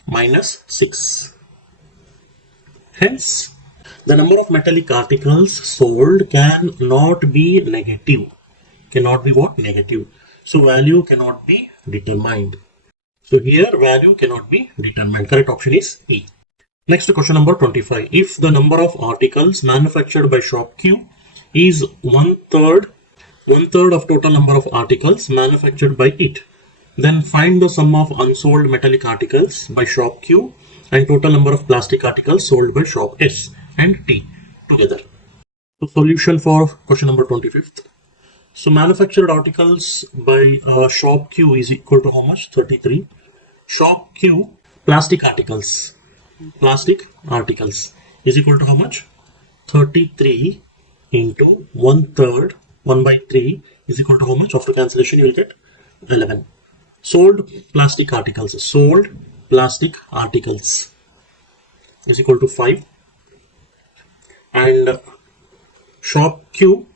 minus 6. Hence the number of metallic articles sold cannot be negative. Cannot be what? Negative. So value cannot be determined. So here value cannot be determined. Correct option is E. Next question number 25. If the number of articles manufactured by shop Q is one third of total number of articles manufactured by it, then find the sum of unsold metallic articles by shop Q and total number of plastic articles sold by shop S and T together. So solution for question number 25th. So manufactured articles by shop Q is equal to how much? 33. shop Q, plastic articles is equal to how much? 33 into 1/3, 1 by 3 is equal to how much? After cancellation, you will get 11. Sold plastic articles is equal to 5. And shop Q,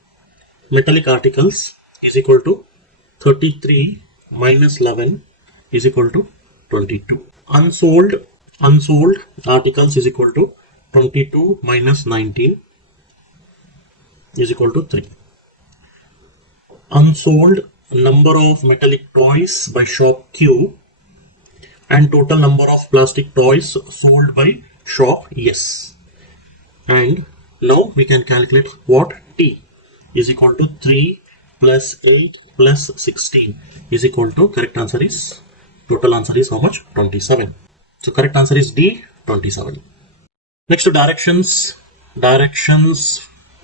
metallic articles is equal to 33 minus 11 is equal to 22. Unsold articles is equal to 22 minus 19 is equal to 3. Unsold number of metallic toys by shop Q and total number of plastic toys sold by shop S. And now we can calculate what? T is equal to 3 plus 8 plus 16 is equal to, correct answer is, total answer is how much? 27. So correct answer is D, 27. Next to directions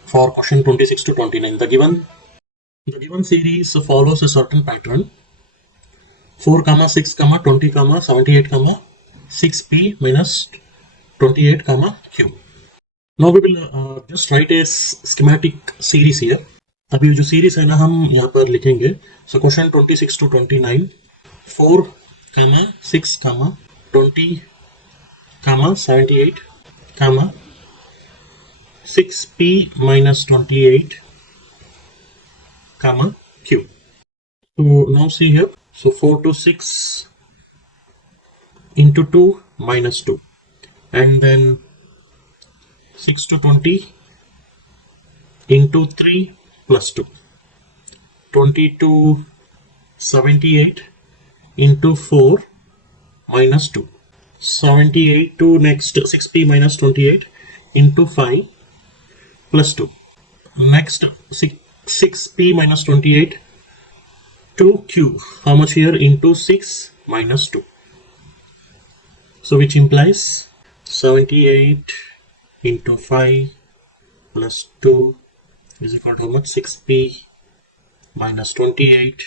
for question 26 to 29. The given series follows a certain pattern: 4, 6, 20, 78, 6p minus 28, q. Now we will just write a schematic series here. अभी जो series है ना हम यहाँ पर लिखेंगे. So question 26 to 29, 4, 6, 20, 78, 6p minus 28, q. So now see here. So 4 to 6 into 2 minus 2, and then 6 to 20 into 3 plus 2, 20 to 78 into 4 minus 2, 78 to next 6p minus 28 into 5 plus 2, next 6p minus 28 to q, how much here? Into 6 minus 2. So which implies 78 into 5 plus 2 is equal to how much? 6p minus 28,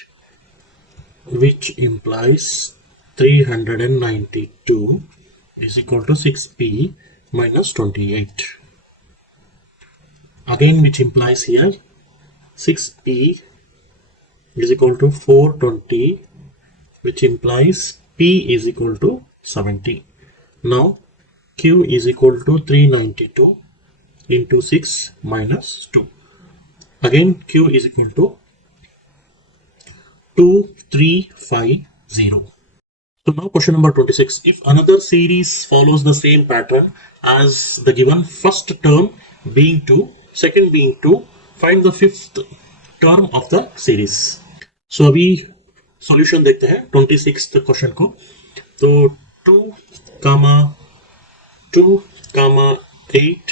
which implies 392 is equal to 6p minus 28. Again, which implies here 6p is equal to 420, which implies p is equal to 70. Now q is equal to 392 into 6 minus 2. Again, q is equal to 2350. So now question number 26. If another series follows the same pattern as the given, first term being 2, second being 2, find the fifth term of the series. So अभी solution देखते हैं 26th question को. तो 2, 2, 8,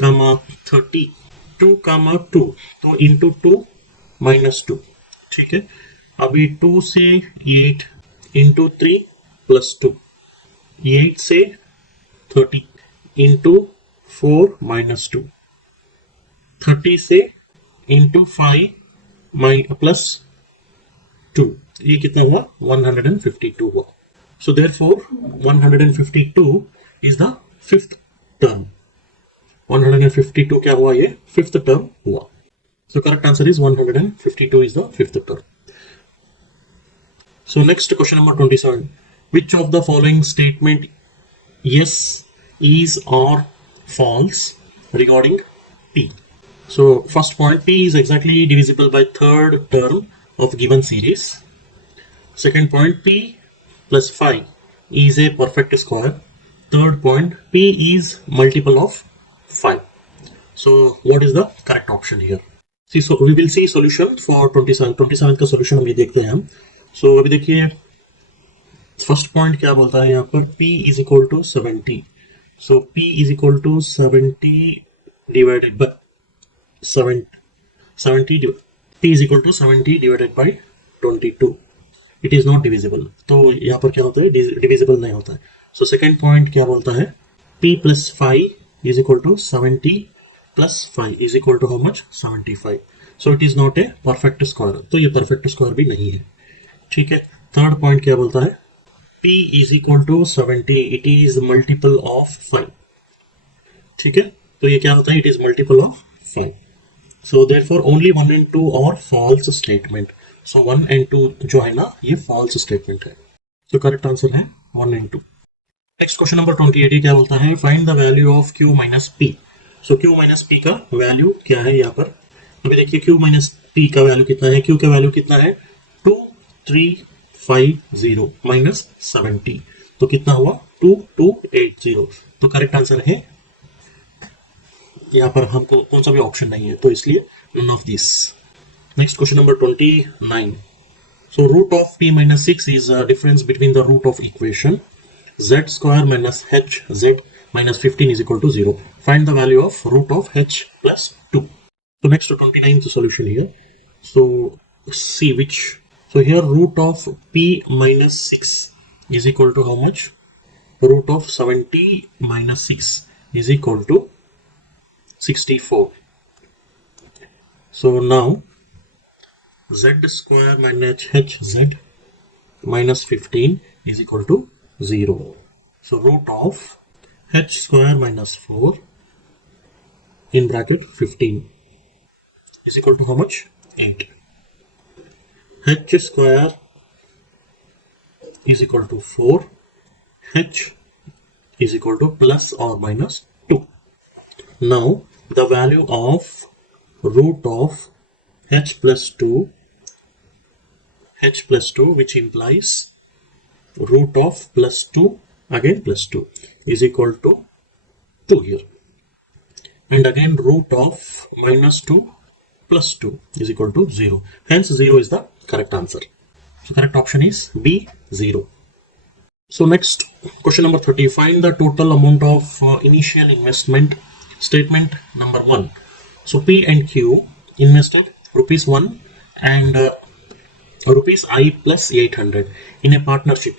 30, 2, 2, तो into 2 minus 2. ठीक है. अभी 2 से 8 into 3 plus 2, 8 से 30 into 4 minus 2, 30 से into 5 plus 2, ये कितना हुआ? 152 हुआ. So therefore 152 is the fifth term. 152 क्या हुआ? ये fifth term हुआ. So correct answer is 152 is the fifth term. So next question number 27. Which of the following statement yes, is or false regarding p? So first point, p is exactly divisible by third term of given series. Second point, p plus 5 is a perfect square. Third point, p is multiple of 5. So what is the correct option here? See, so we will see solution for 27. 27 का solution हम ये देखते हैं हम. So अभी देखिए first point क्या बोलता है यहाँ पर, p is equal to 70. So p is equal to 70 divided by 70 p is equal to 70 divided by 22. It is not divisible. तो यहाँ पर क्या होता है? Divisible नहीं होता है. So second point क्या बोलता है? p plus 5 is equal to 70 plus 5 is equal to how much? 75. So it is not a perfect square. तो ये perfect square भी नहीं है. ठीक है. थर्ड पॉइंट क्या बोलता है? p P is equal to 70, it is multiple of 5. ठीक है, तो ये क्या होता है, it is multiple of 5. So therefore only 1 and 2 are false statement. So 1 and 2 जो है ना, ये false statement है. So correct answer है 1 and 2. Next question number 28 ये क्या बोलता है, find the value of Q minus P. So Q minus P का वैल्यू क्या है यहाँ पर, अभी देखिए Q minus P का वैल्यू कितना है, Q का वैल्यू कितना है 2350 माइनस 70, तो कितना हुआ 2280. तो करेक्ट आंसर है, यहाँ पर हमको कौन सा भी ऑप्शन नहीं है, तो इसलिए none of this. Next question number 29. So root of p minus 6 is a difference between the root of equation z square minus h z minus 15 is equal to 0. Find the value of root of h plus 2. So next to 29th solution here. So see which. So here root of p minus 6 is equal to how much? Root of 70 minus 6 is equal to 64. So now z square minus hz minus 15 is equal to 0. So root of h square minus 4 in bracket 15 is equal to how much? 8. H square is equal to 4. H is equal to plus or minus 2. Now the value of root of h plus 2 which implies root of plus 2 again plus 2 is equal to 2 here, and again root of minus 2 plus 2 is equal to 0. Hence 0 is the correct answer. So correct option is B, 0. So next question number 30. Find the total amount of initial investment. Statement number 1. So P and Q invested rupees 1 and rupees I plus 800 in a partnership.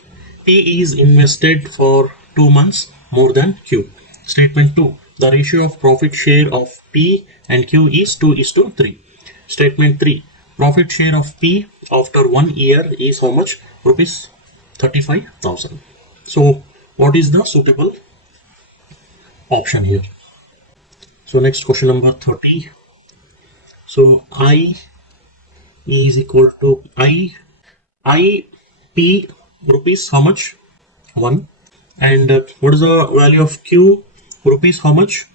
P is invested for 2 months more than Q. Statement 2. The ratio of profit share of P and Q is 2:3. Statement 3. Profit share of P after 1 year is how much? Rupees 35,000. So what is the suitable option here? So next question number 30. So I is equal to I P rupees how much? 1. And what is the value of Q? Rupees how much?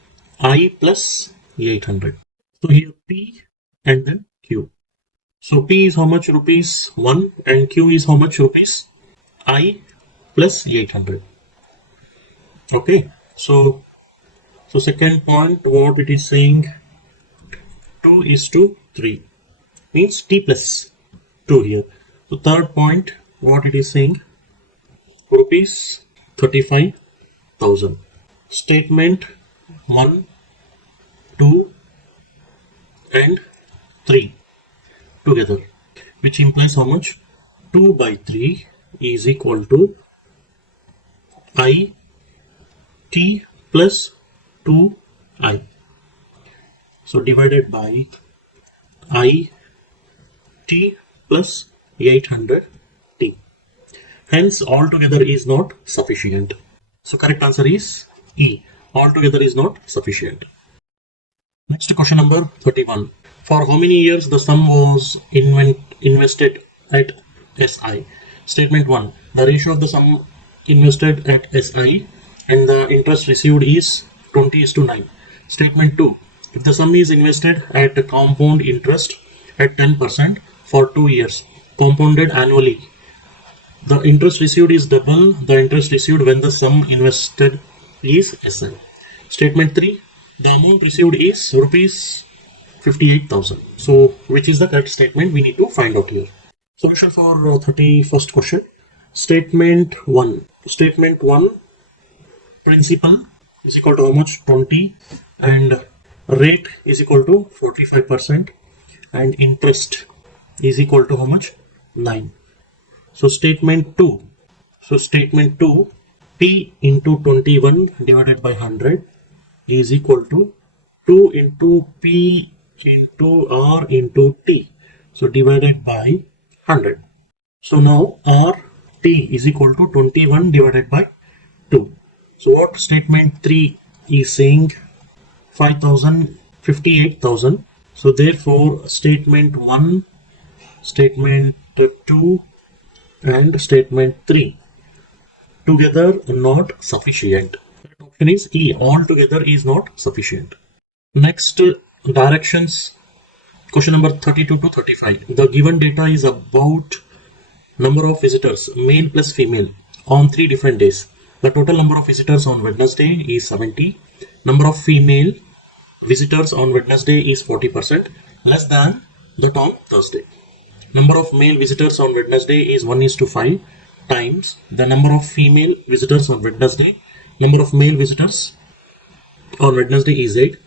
I plus 800. So here P and then Q. So P is how much? Rupees 1 and Q is how much? Rupees I plus 800. Okay. So second point, what it is saying, 2:3 means T plus 2 here. So third point, what it is saying, rupees 35,000. Statement 1, 2 and 3 together, which implies how much? 2/3 is equal to I T plus 2I. So divided by I T plus 800 T. Hence altogether is not sufficient. So correct answer is E. Altogether is not sufficient. Next question number 31. For how many years the sum was invested at SI? Statement 1. The ratio of the sum invested at SI and the interest received is 20:9. Statement 2. If the sum is invested at a compound interest at 10% for 2 years, compounded annually, the interest received is double the interest received when the sum invested is SI. Statement 3. The amount received is rupees 58,000. So which is the correct statement we need to find out here. Solution for 31st question. Statement 1. Statement 1. Principal is equal to how much? 20 and rate is equal to 45% and interest is equal to how much? 9. So statement 2. So statement 2. P into 21 divided by 100 is equal to 2 into P into R into T. So divided by 100. So now R T is equal to 21 divided by 2. So what statement 3 is saying? 5,000, 58,000. So therefore statement 1, statement 2 and statement 3 together not sufficient. The option is E, all together is not sufficient. Next, directions, question number 32 to 35. The given data is about number of visitors, male plus female, on 3 different days. The total number of visitors on Wednesday is 70. Number of female visitors on Wednesday is 40%, less than that on Thursday. Number of male visitors on Wednesday is 1:5 times the number of female visitors on Wednesday. Number of male visitors on Wednesday is 8,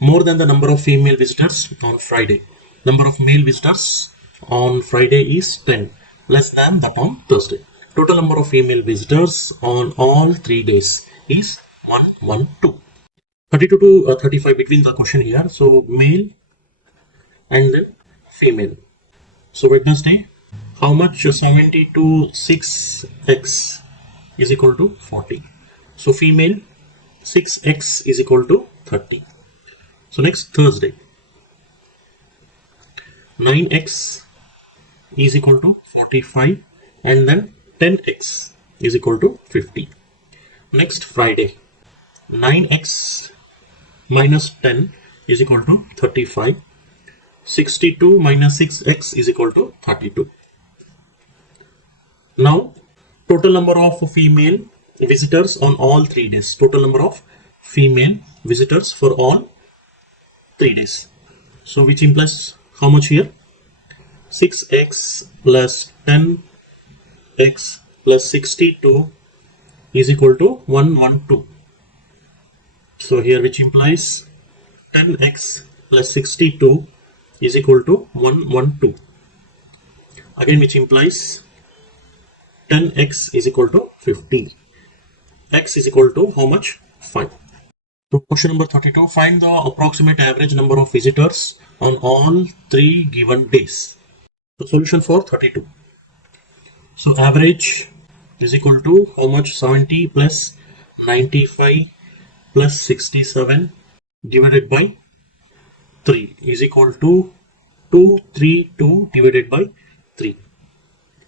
more than the number of female visitors on Friday. Number of male visitors on Friday is 10, less than that on Thursday. Total number of female visitors on all 3 days is 112. 32 to 35 between the question here. So male and then female. So Wednesday, how much? 70 to 6x is equal to 40. So female, 6x is equal to 30. So next Thursday, 9x is equal to 45 and then 10x is equal to 50. Next Friday, 9x minus 10 is equal to 35. 62 minus 6x is equal to 32. Now total number of female visitors on all 3 days. Total number of female visitors for all 3 days. So which implies how much here? 6x plus 10x plus 62 is equal to 112. So here which implies 10x plus 62 is equal to 112. Again which implies 10x is equal to 50. X is equal to how much? 5. So question number 32, find the approximate average number of visitors on all 3 given days. The solution for 32. So average is equal to how much? 70 plus 95 plus 67 divided by 3 is equal to 232 divided by 3.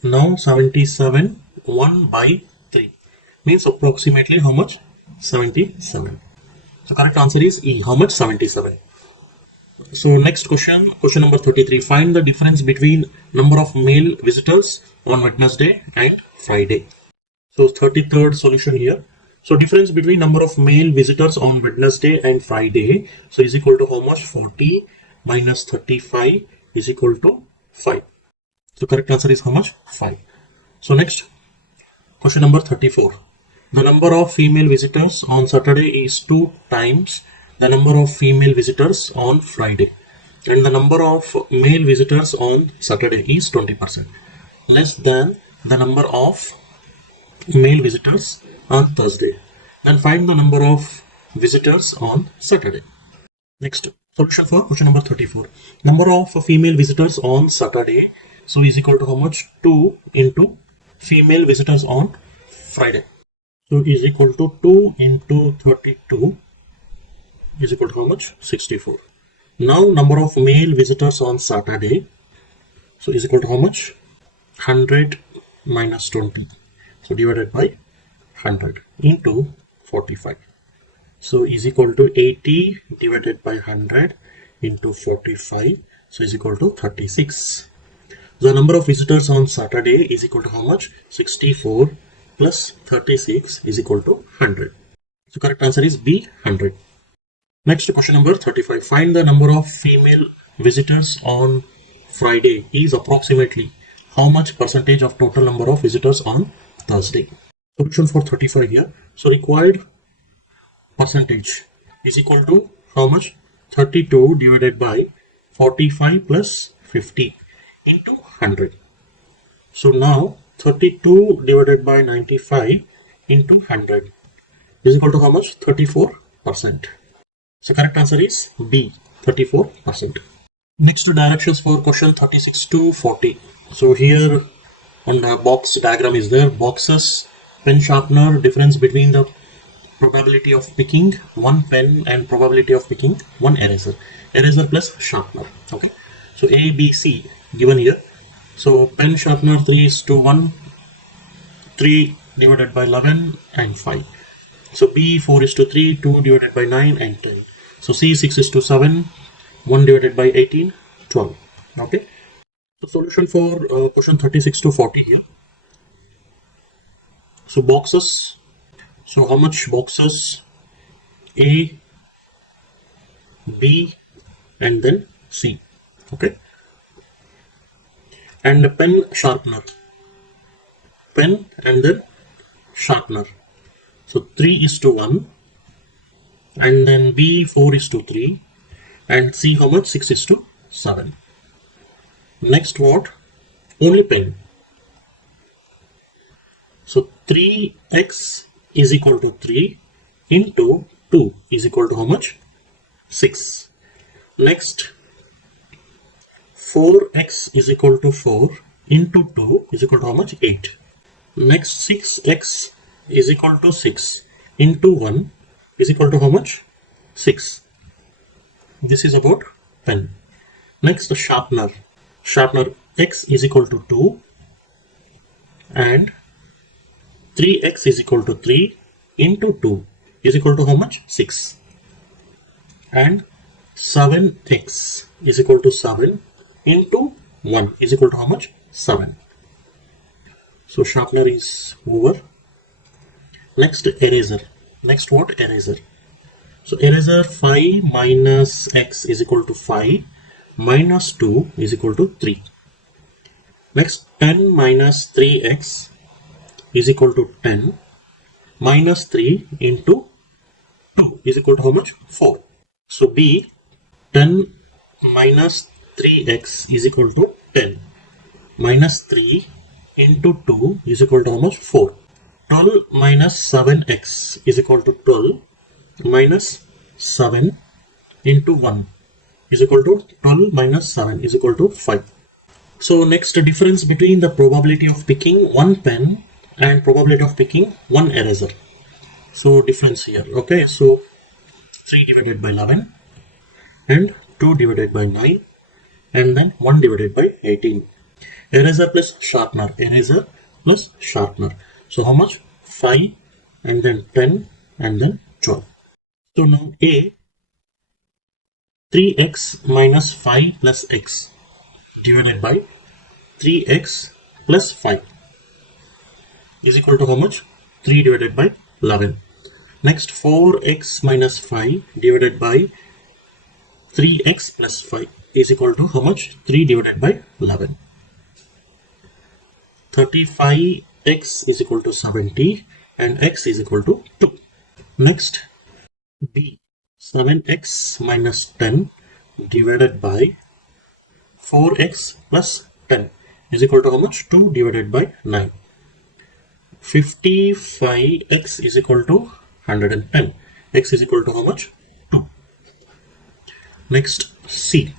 Now 77 1 by 3 means approximately how much? 77. So correct answer is E. How much? 77. So next question, question number 33. Find the difference between number of male visitors on Wednesday and Friday. So 33rd solution here. So difference between number of male visitors on Wednesday and Friday. So is equal to how much? 40 minus 35 is equal to 5. So correct answer is how much? 5. So next question number 34. The number of female visitors on Saturday is 2 times the number of female visitors on Friday, and the number of male visitors on Saturday is 20%, less than the number of male visitors on Thursday. Then find the number of visitors on Saturday. Next solution for question number 34. Number of female visitors on Saturday, so is equal to how much? 2 into female visitors on Friday. So is equal to 2 into 32 is equal to how much? 64. Now number of male visitors on Saturday, so is equal to how much? 100 minus 20. So divided by 100 into 45. So is equal to 80 divided by 100 into 45. So is equal to 36. The number of visitors on Saturday is equal to how much? 64 plus 36 is equal to 100. So correct answer is B, 100. Next question number 35. Find the number of female visitors on Friday is approximately how much percentage of total number of visitors on Thursday. Solution for 35 here. So required percentage is equal to how much? 32 divided by 45 plus 50 into 100. So now 32 divided by 95 into 100 is equal to how much? 34%. So correct answer is B, 34%. Next directions for question 36 to 40. So here on the box diagram is there. Boxes, pen sharpener, difference between the probability of picking one pen and probability of picking one eraser. Eraser plus sharpener. Okay. So A, B, C given here. So pen sharpener 3:1, 3 divided by 11 and 5. So B 4:3, 2 divided by 9 and 10. So C 6:7, 1 divided by 18, 12. Okay. So solution for question 36 to 40 here. So boxes. So how much boxes? A, B, and then C. Okay. And the pen sharpener. Pen and then sharpener. So 3:1, and then B 4:3, and C how much? 6:7. Next what? Only pen. So 3x is equal to 3 into 2 is equal to how much? 6. Next 4x is equal to 4 into 2 is equal to how much? 8. Next 6x is equal to 6 into 1 is equal to how much? 6. This is about pen. Next sharpener. Sharpener x is equal to 2 and 3x is equal to 3 into 2 is equal to how much? 6. And 7x is equal to 7 into 1 is equal to how much? 7. So sharpener is over. Next eraser. Next what? Eraser. So eraser 5 minus x is equal to 5 minus 2 is equal to 3. Next 10 minus 3x is equal to 10 minus 3 into 2 is equal to how much? 4. So B 10 minus 3x is equal to 10 minus 3 into 2 is equal to how much? 4. 12 minus 7x is equal to 12 minus 7 into 1 is equal to 12 minus 7 is equal to 5. So next difference between the probability of picking one pen and probability of picking one eraser. So difference here. Okay, so 3 divided by 11 and 2 divided by 9 and then 1 divided by 18. Eraser plus sharpener. Eraser plus sharpener. So how much? 5 and then 10 and then 12. So now A 3x minus 5 plus x divided by 3x plus 5 is equal to how much? 3 divided by 11. Next 4x minus 5 divided by 3x plus 5 is equal to how much? 3 divided by 11. 35x is equal to 70 and x is equal to 2. Next B 7x minus 10 divided by 4x plus 10 is equal to how much? 2 divided by 9. 55x is equal to 110. X is equal to how much? 2. Next C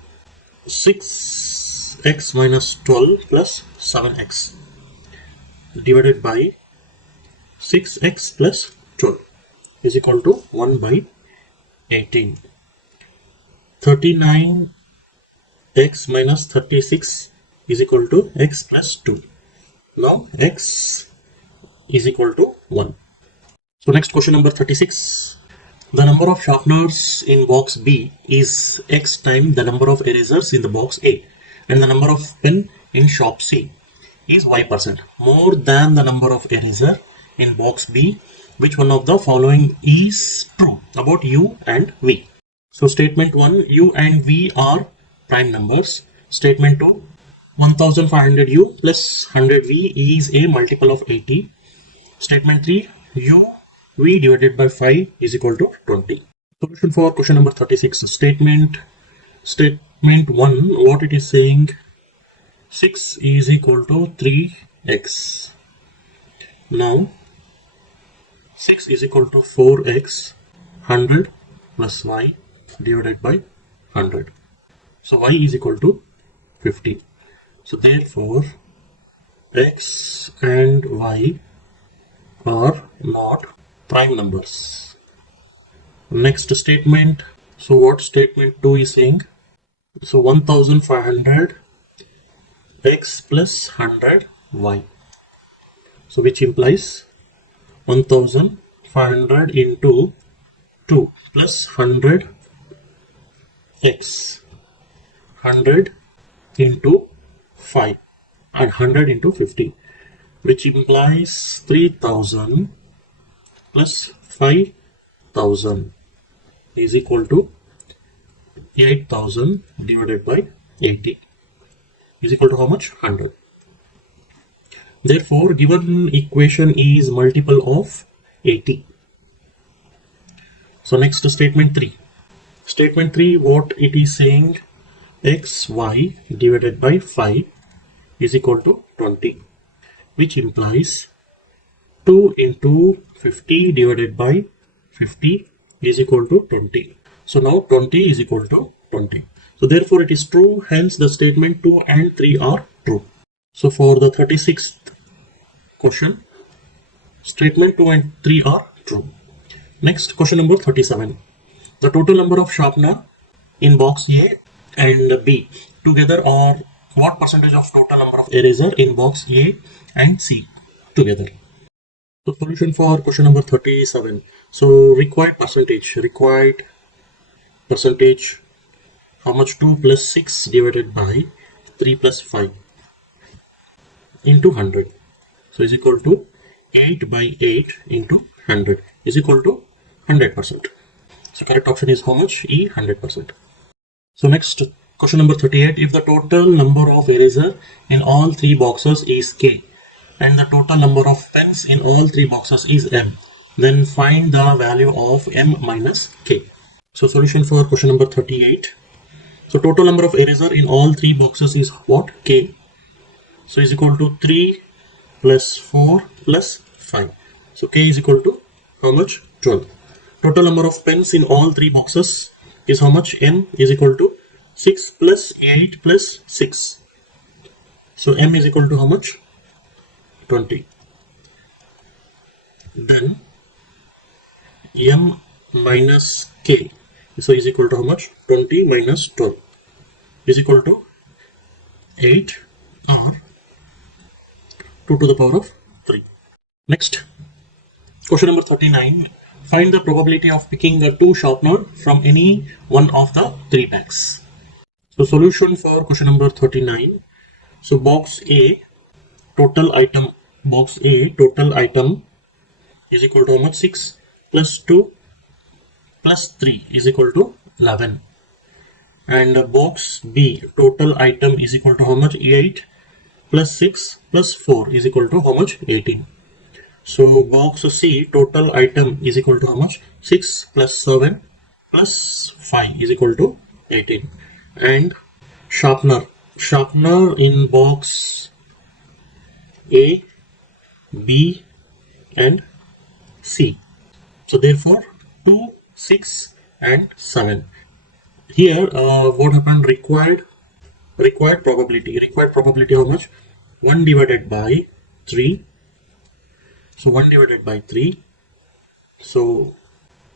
6x minus 12 plus 7x divided by 6x plus 12 is equal to 1 by 18. 39x minus 36 is equal to x plus 2. Now x is equal to 1. So next question number 36. The number of sharpeners in box B is x times the number of erasers in the box A, and the number of pen in shop C is y% more than the number of eraser in box B. Which one of the following is true about U and V? So statement 1, U and V are prime numbers. Statement 2, 1500U plus 100V is a multiple of 80. Statement 3, U V divided by 5 is equal to 20. Solution for question number 36. Statement 1, what it is saying, 6 is equal to 3x. Now 6 is equal to 4x, 100 plus y divided by 100. So y is equal to 50. So therefore x and y are not prime numbers. Next statement. So what statement 2 is saying? So 1500 x plus 100 y. So which implies 1500 into 2 plus 100 x, 100 into 5 and 100 into 50, which implies 3000 plus 5000 is equal to 8000 divided by 80 is equal to how much? 100. Therefore, given equation is multiple of 80. So next statement 3. Statement 3, what it is saying? X, y divided by 5 is equal to 20, which implies 2 into 50 divided by 50 is equal to 20. So now 20 is equal to 20. So therefore it is true, hence the statement 2 and 3 are true. So for the 36th question, statement 2 and 3 are true. Next, question number 37. The total number of sharpener in box A and B together are what percentage of total number of eraser in box A and C together? So solution for question number 37. So required percentage, how much? 2 plus 6 divided by 3 plus 5 into 100. So is equal to 8 by 8 into 100 is equal to 100%. So correct option is how much? E, 100%. So next, question number 38. If the total number of eraser in all 3 boxes is K and the total number of pens in all 3 boxes is M, then find the value of M minus K. So solution for question number 38. So total number of eraser in all 3 boxes is what? K. So is equal to 3 plus 4 plus 5. So K is equal to how much? 12. Total number of pens in all 3 boxes is how much? M is equal to 6 plus 8 plus 6. So M is equal to how much? 20. Then M minus K, so is equal to how much? 20 minus 12 is equal to 8 or 2 to the power of 3. Next, question number 39. Find the probability of picking the 2 sharpener from any one of the 3 bags. So solution for question number 39. So box A, total item is equal to how much? 6 plus 2 plus 3 is equal to 11. And box B, total item is equal to how much? 8 plus 6 plus 4 is equal to how much? 18. So box C, total item is equal to how much? 6 plus 7 plus 5 is equal to 18. And sharpener in box A, B and C. So therefore 2, 6 and 7. Here what happened? Required probability how much? 1 divided by 3. So 1 divided by 3. So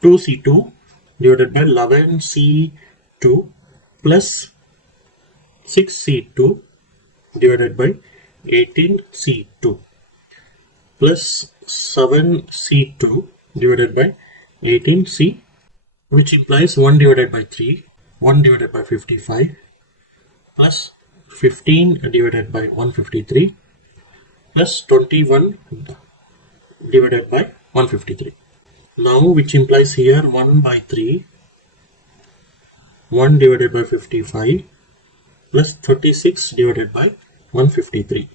2C2 divided by 11C2 plus 6C2 divided by 18C2 plus 7C2 divided by 18C, which implies 1 divided by 3, 1 divided by 55 plus 15 divided by 153 plus 21 divided by 153. Now which implies here 1 by 3, 1 divided by 55 plus 36 divided by 153.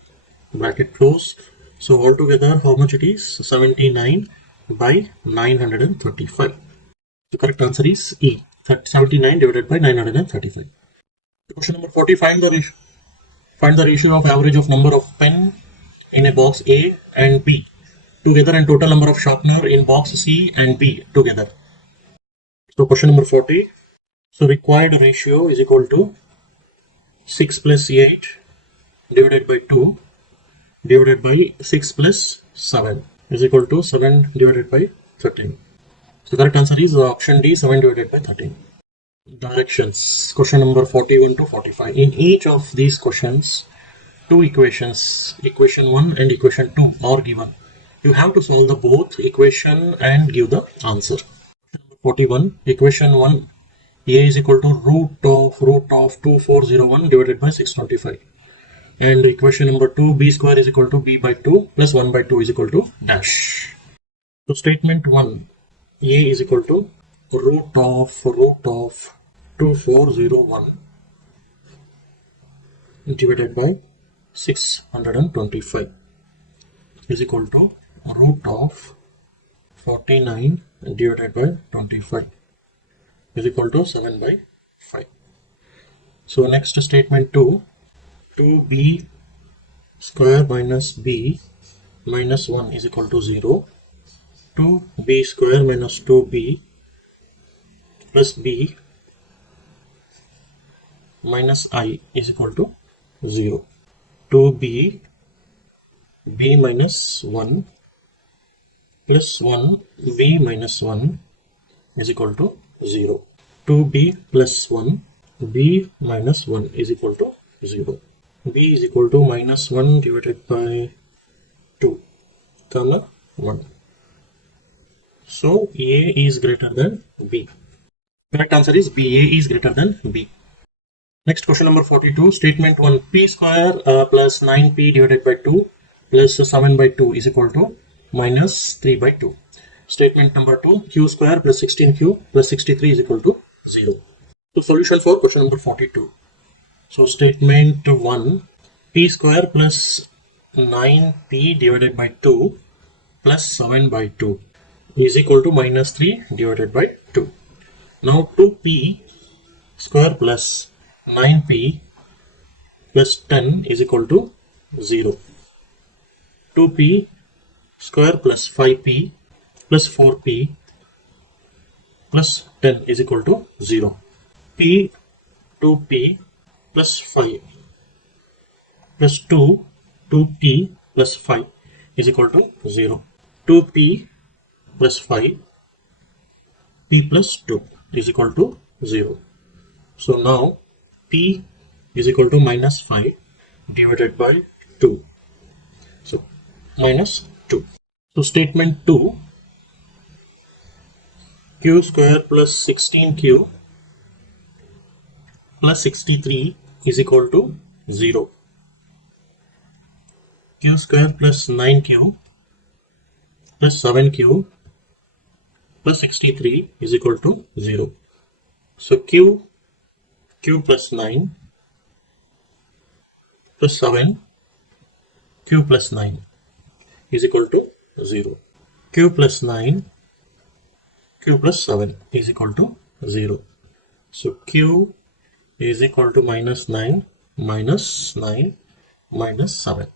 Bracket close. So altogether how much it is? 79 by 935. The correct answer is E, 79 divided by 935. Question number 40. Find the ratio of average of number of pen in a box A and B together and total number of sharpener in box C and B together. So question number 40. So required ratio is equal to 6 plus 8 divided by 2 divided by 6 plus 7 is equal to 7 divided by 13. So correct answer is option D, 7 divided by 13. Directions. Question number 41 to 45. In each of these questions, two equations, equation 1 and equation 2 are given. You have to solve the both equation and give the answer. 41, equation 1, A is equal to root of 2401 divided by 625. And equation number 2, B square is equal to B by 2 plus 1 by 2 is equal to dash. So statement 1, A is equal to root of 2401 divided by 625 is equal to root of 49 divided by 25 is equal to 7 by 5. So next statement 2, 2b square minus b minus 1 is equal to 0. 2b square minus 2b plus b minus I is equal to 0. 2b b minus 1 plus 1 b minus 1 is equal to 0. 2b plus 1 b minus 1 is equal to 0. B is equal to minus 1 divided by 2 comma 1. So A is greater than B. Correct answer is B. A is greater than B. Next question number 42. Statement 1. P square plus 9p divided by 2 plus 7 by 2 is equal to minus 3 by 2. Statement number 2. Q square plus 16q plus 63 is equal to 0. So solution for question number 42. So statement 1. P square plus 9p divided by 2 plus 7 by 2 is equal to minus 3 divided by 2. Now 2p square plus 9p plus 10 is equal to 0. 2p square plus 5p plus 4p plus 10 is equal to 0. P 2p plus 5 plus 2p plus 5 is equal to 0. 2p plus 5 p plus 2 is equal to 0. So now p is equal to minus 5 divided by 2. So minus 2. So statement 2. Q square plus 16q plus 63 is equal to 0. Q square plus 9q plus 7q plus 63 is equal to 0. So q plus 9 plus 7 q plus 9 is equal to 0. Q plus 9 q plus 7 is equal to 0. So q is equal to minus 9 minus 9 minus 7.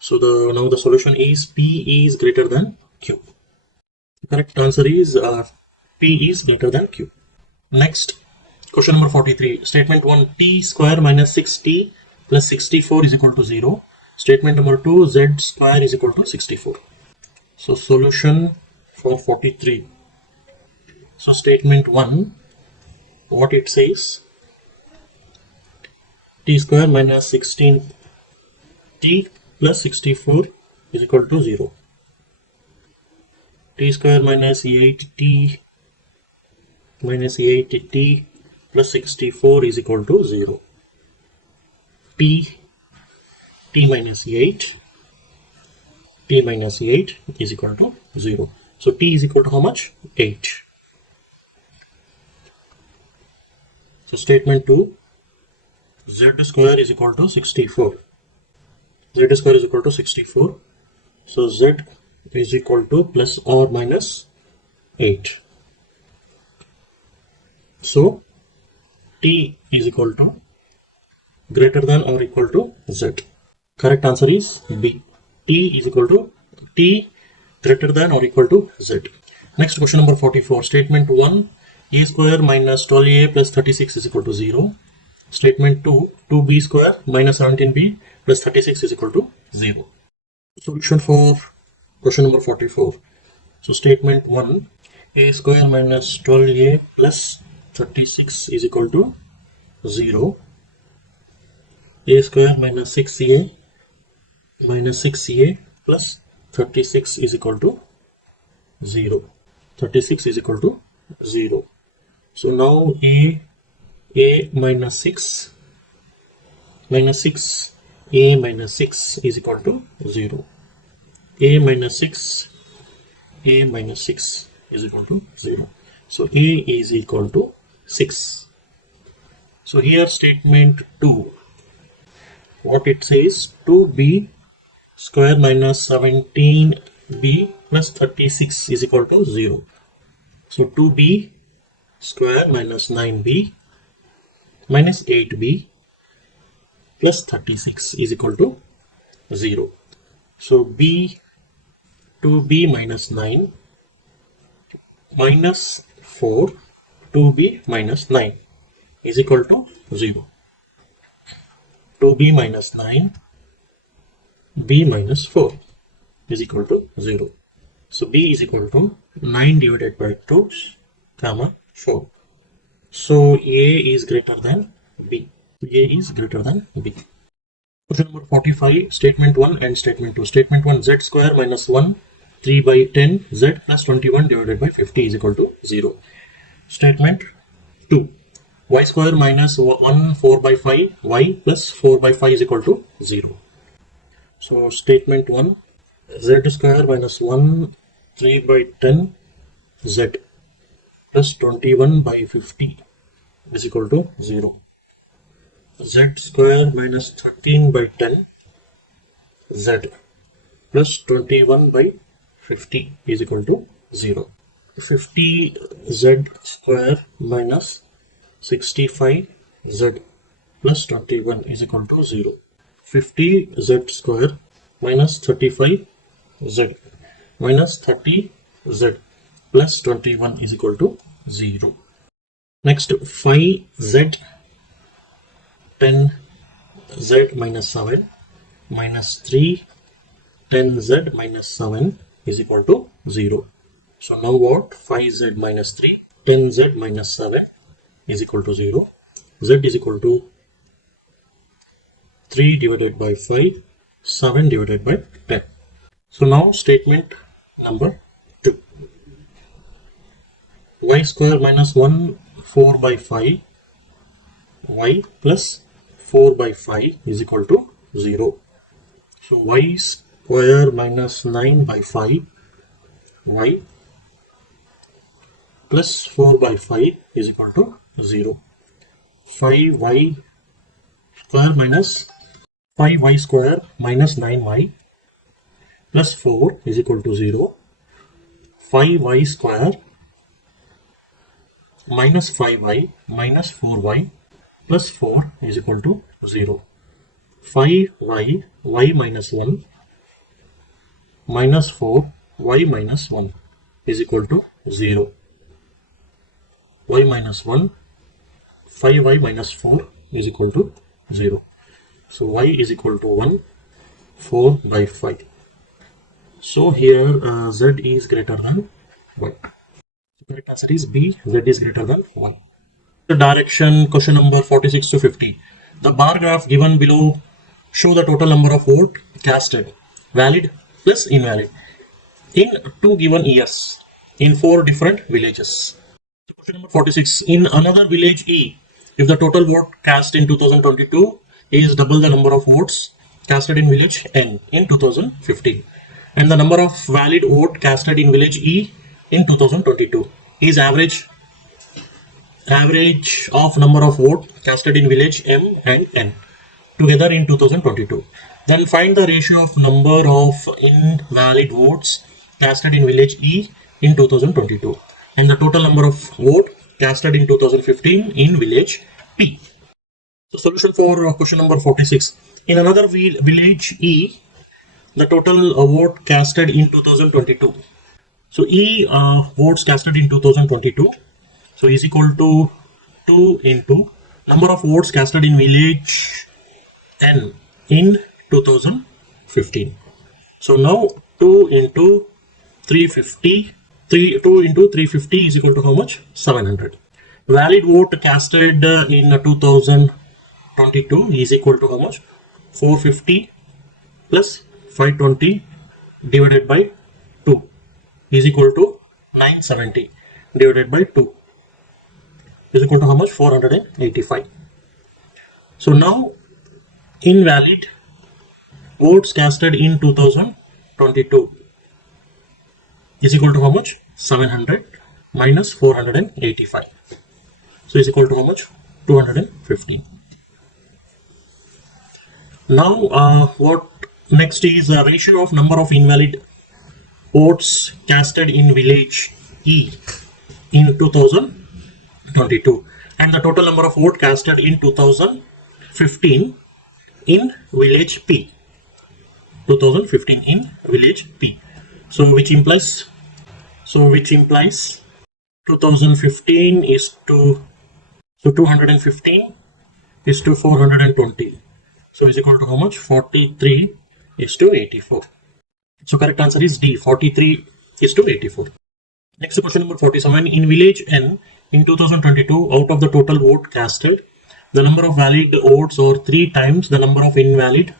So now the solution is P is greater than Q. The correct answer is P is greater than Q. Next, question number 43. Statement 1. T square minus 6t plus 64 is equal to 0. Statement number 2. Z square is equal to 64. So solution for 43. So statement 1. What it says? T square minus 16t plus 64 is equal to 0. T square minus 8t plus 64 is equal to 0. T minus 8 is equal to 0. So t is equal to how much? 8. So statement 2. Z square is equal to 64. Z square is equal to 64. So Z is equal to plus or minus 8. So T is equal to greater than or equal to Z. Correct answer is B. T is equal to T greater than or equal to Z. Next question number 44. Statement 1. A square minus 12a plus 36 is equal to 0. Statement 2. 2b square minus 17b plus 36 is equal to 0. Solution for question number 44. So statement 1, a square minus 12a plus 36 is equal to 0. A square minus 6a plus 36 is equal to 0. 36 is equal to 0. So now a minus 6 a minus 6 is equal to 0. A minus 6 is equal to 0. So a is equal to 6. So here statement 2, what it says, 2b square minus 17b plus 36 is equal to 0. So 2b square minus 9b minus 8b plus 36 is equal to 0. So 2b minus 9 minus 4, 2b minus 9 is equal to 0. 2b minus 9, b minus 4 is equal to 0. So b is equal to 9 divided by 2, comma 4. So a is greater than b. A is greater than b. Question number 45, statement 1 and statement 2. Statement 1, z square minus 1, 3 by 10 z plus 21 divided by 50 is equal to 0. Statement 2, y square minus 1, 4 by 5 y plus 4 by 5 is equal to 0. So statement 1, z square minus 1, 3 by 10 z plus 21 by 50 is equal to 0. Z square minus 13 by 10 z plus 21 by 50 is equal to 0. 50 z square minus 65 z plus 21 is equal to 0. 50 z square minus 35 z minus 30 z plus 21 is equal to 0. Next, 5z 10z minus 7 minus 3 10z minus 7 is equal to 0. So now what? 5z minus 3 10z minus 7 is equal to 0. Z is equal to 3 divided by 5, 7 divided by 10. So now statement number 2. Y square minus 1, 4 by 5 y plus 4 by 5 is equal to 0. So y square minus 9 by 5 y plus 4 by 5 is equal to 0. 5y square minus 5y square minus 9y plus 4 is equal to 0. 5y square minus 5y minus 4y plus 4 is equal to 0. 5y y minus 1 minus 4 y minus 1 is equal to 0. Y minus 1, 5y minus 4 is equal to 0. So y is equal to 1, 4 by 5. So here z is greater than 1. The correct answer is B, z is greater than 1. The direction, question number 46 to 50. The bar graph given below show the total number of votes casted, valid plus invalid, in 2 given years in 4 different villages. So question number 46. In another village E, if the total vote cast in 2022 is double the number of votes casted in village N in 2015, and the number of valid vote casted in village E in 2022 is average of number of vote casted in village M and N together in 2022. Then find the ratio of number of invalid votes casted in village E in 2022 and the total number of vote casted in 2015 in village P. So solution for question number 46. In another village E, the total vote casted in 2022. So E votes casted in 2022. So is equal to 2 into number of votes casted in village N in 2022. 15. So now 2 into 350, 2 into 350 is equal to how much? 700. Valid vote casted in 2022 is equal to how much? 450 plus 520 divided by 2 is equal to 970 divided by 2 is equal to how much? 485. So now invalid votes casted in 2022 is equal to how much? 700 minus 485. So is equal to how much? 215. Now what next is a ratio of number of invalid votes casted in village E in 2022 and the total number of votes casted in 2015 in village P. 2015 in village P. So which implies 2015 is to 215 is to 420. So is equal to how much? 43 is to 84. So correct answer is D, 43 is to 84. Next question number 47. In village N in 2022, out of the total vote casted, the number of valid votes or 3 times the number of invalid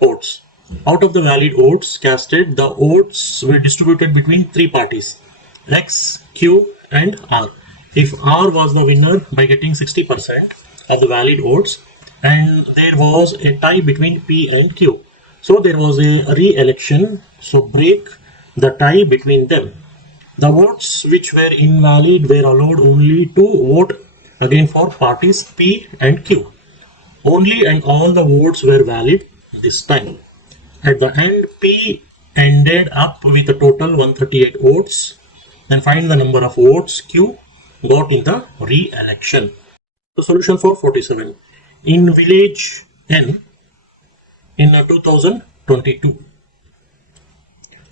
votes. Out of the valid votes casted, the votes were distributed between 3 parties, X, Q and R. If R was the winner by getting 60% of the valid votes and there was a tie between P and Q, so there was a re-election, so break the tie between them. The votes which were invalid were allowed only to vote again for parties P and Q. Only and all the votes were valid this time. At the end, P ended up with a total 138 votes. Then find the number of votes Q got in the re-election. The solution for 47. In village N in 2022,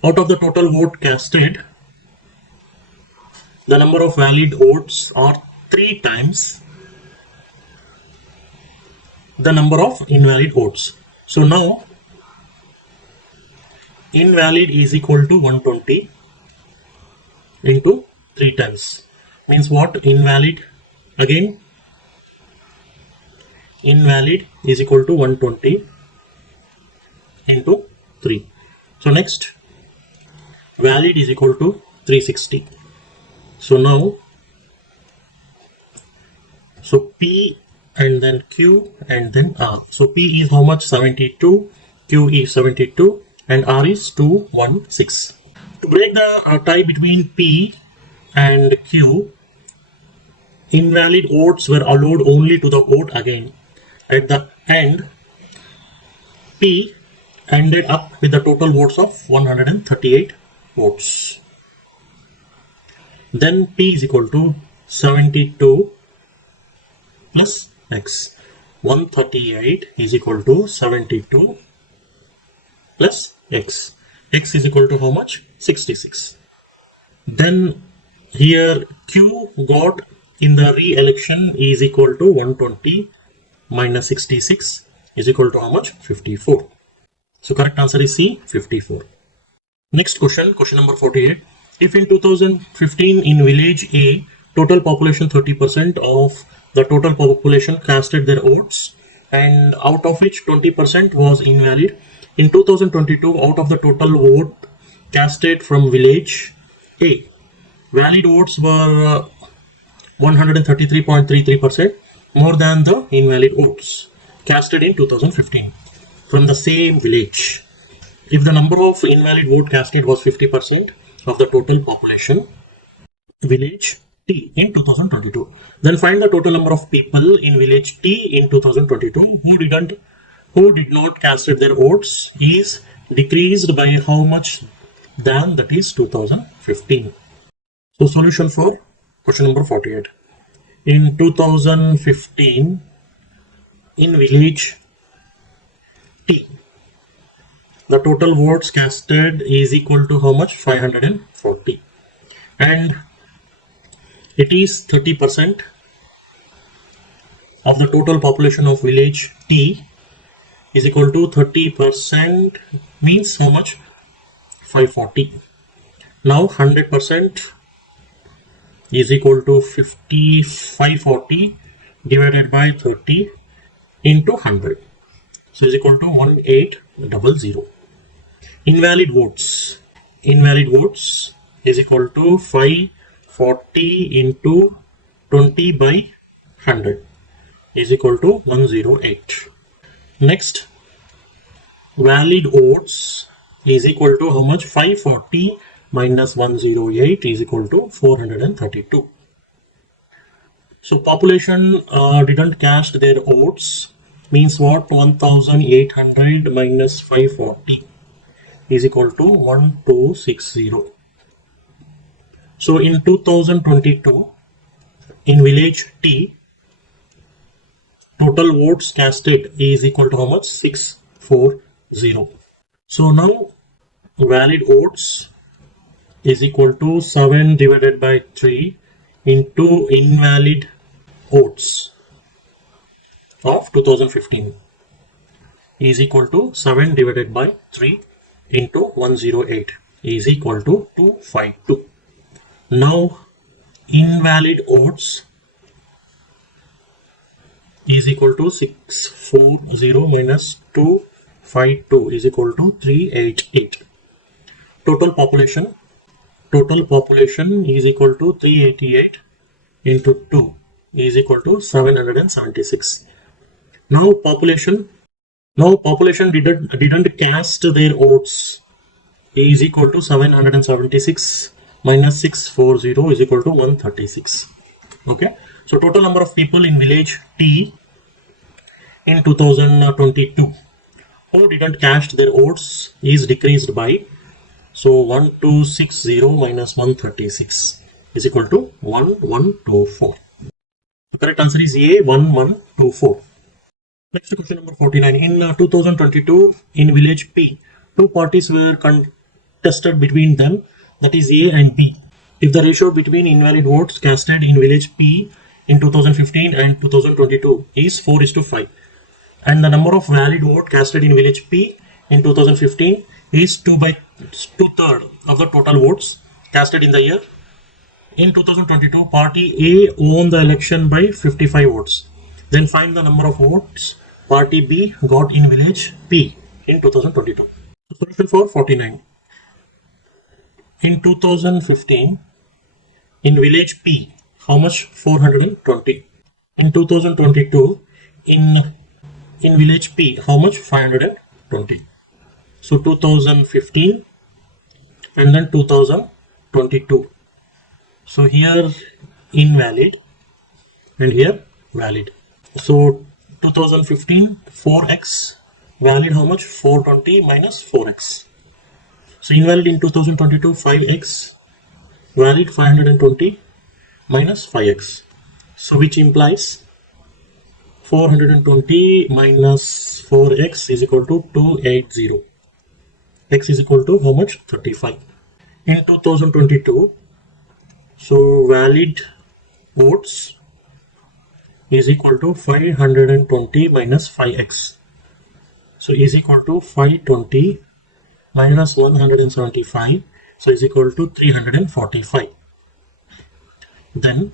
out of the total vote casted, the number of valid votes are 3 times the number of invalid votes. So now invalid is equal to 120 into 3 times. Means what? Invalid, again invalid is equal to 120 into 3. So next valid is equal to 360. So now P and then Q and then R. So P is how much? 72, Q is 72 and R is 216. To break the tie between P and Q, invalid votes were allowed only to the vote again. At the end, P ended up with the total votes of 138 votes. Then P is equal to 72 plus X. 138 is equal to 72 plus X. X is equal to how much? 66. Then here Q got in the re-election is equal to 120 minus 66 is equal to how much? 54. So correct answer is C, 54. Next question, question number 48. If in 2015 in village A, total population 30% of the total population casted their votes and out of which 20% was invalid, in 2022 out of the total vote casted from village A, valid votes were 133.33% more than the invalid votes casted in 2015 from the same village. If the number of invalid vote casted was 50% of the total population village T in 2022, then find the total number of people in village T in 2022 who did not casted their votes is decreased by how much than, that is 2015. So solution for question number 48. In 2015 in village T, the total votes casted is equal to how much? 540, and it is 30% of the total population of village T is equal to 30% means how much? 540. Now 100% is equal to 540 divided by 30 into 100. So is equal to 1800. Invalid votes. Invalid votes is equal to 540 into 20 by 100 is equal to 108. Next, valid votes is equal to how much? 540 minus 108 is equal to 432. So population didn't cast their votes means what? 1800 minus 540 is equal to 1260. So in 2022, in village T, total votes casted is equal to how much? 640. So now valid votes is equal to 7 divided by 3 into invalid votes of 2015 is equal to 7 divided by 3 into 108 is equal to 252. Now invalid votes is equal to 640 minus 252 is equal to 388. Total population is equal to 388 into 2 is equal to 776. Now population didn't cast their votes is equal to 776 minus 640 is equal to 136. Okay, so total number of people in village T in 2022 who didn't cast their votes is decreased by, so 1260 minus 136 is equal to 1124. The correct answer is A, 1124. Next question number 49. In 2022, in village P, two parties were contested between them, that is A and B. If the ratio between invalid votes casted in village P in 2015 and 2022 is 4:5, and the number of valid votes casted in village P in 2015 is 2/3 of the total votes casted in the year. In 2022, party A won the election by 55 votes. Then find the number of votes party B got in village P in 2022. Solution for 49. In 2015, in village P, how much? 420. In 2022, in village P, how much? 520. So 2015 and then 2022. So here invalid and here valid. So 2015 4x, valid how much? 420 minus 4x. So invalid in 2022 5x, valid 520 minus 5x. So which implies 420 minus 4x is equal to 280. X is equal to how much? 35. In 2022, so valid votes is equal to 520 minus 5x. So is equal to 520 minus 175. So is equal to 345. Then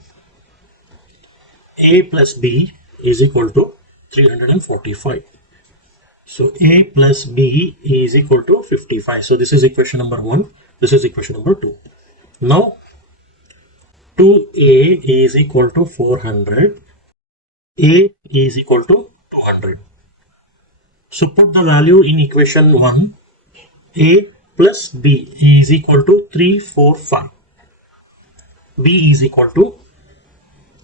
A plus B is equal to 345. So A plus B is equal to 55. So this is equation number 1. This is equation number 2. Now 2A is equal to 400. A is equal to 200. So put the value in equation 1. A plus B is equal to 345. B is equal to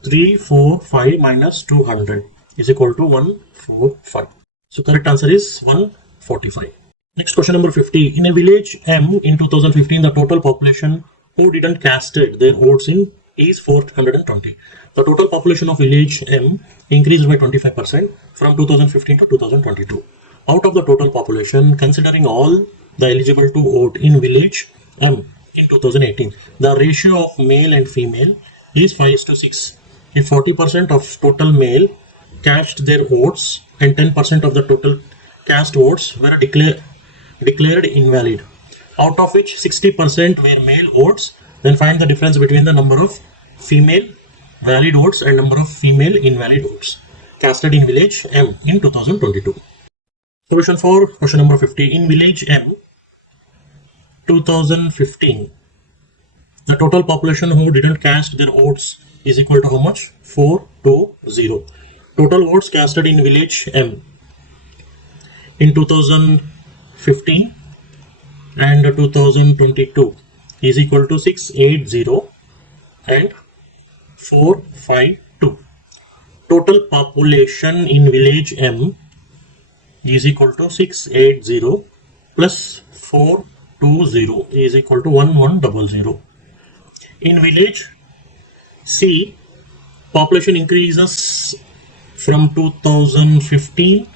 345 minus 200 is equal to 145. So correct answer is 145. Next question number 50. In a village M in 2015, the total population who didn't casted their votes in is 420. The total population of village M increased by 25% from 2015 to 2022. Out of the total population, considering all the eligible to vote in village M in 2018, the ratio of male and female is 5:6. If 40% of total male cast their votes and 10% of the total cast votes were declared invalid, out of which 60% were male votes. Then find the difference between the number of female valid votes and number of female invalid votes casted in village M in 2022. Solution for question number 50. In village M 2015, the total population who didn't cast their votes is equal to how much? 420. Total votes casted in village M in 2015 and 2022 is equal to 680 and 452. Total population in village M is equal to 680 plus 420 is equal to 1100. In village C, population increases from 2015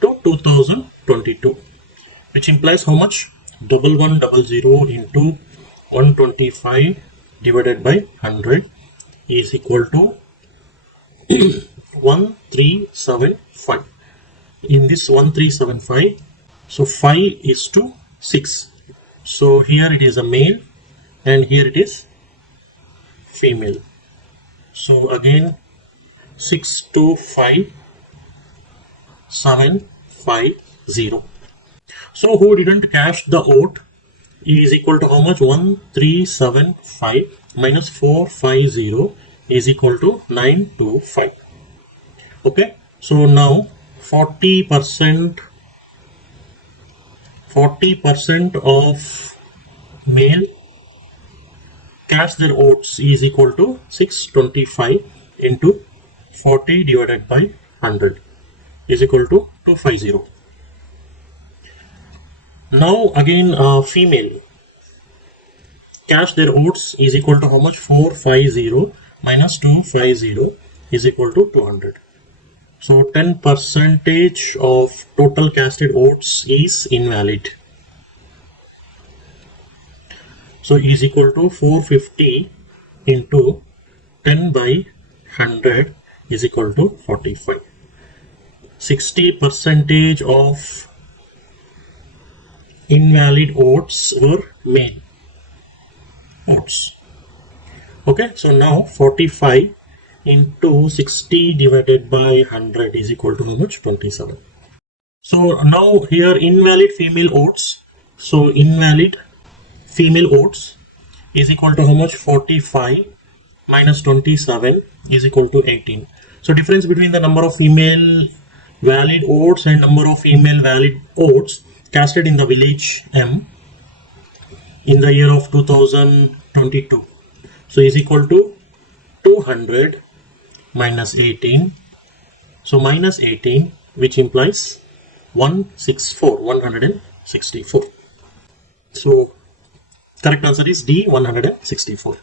to 2022, which implies how much? 1100 into 125 divided by 100 is equal to 1375. In this 1375, so 5 is to 6. So here it is a male and here it is female. So again 6 to 5, 750. So who didn't cast the vote is equal to how much? 1375 minus 450 is equal to 925. Okay, so now 40% of male cast their votes is equal to 625 into 40 divided by 100 is equal to 250. Now again female cast their votes is equal to how much? 450 minus 250 is equal to 200. So 10% of total casted votes is invalid. So is equal to 450 into 10 by 100 is equal to 45. 60% of invalid votes were male votes. Okay, so now 45 into 60 divided by 100 is equal to how much? 27. So now here invalid female votes. So invalid female votes is equal to how much? 45 minus 27 is equal to 18. So difference between the number of female valid votes and number of female valid votes casted in the village M in the year of 2022. So is equal to 200 minus 18. So minus 18, which implies 164. So correct answer is D, 164.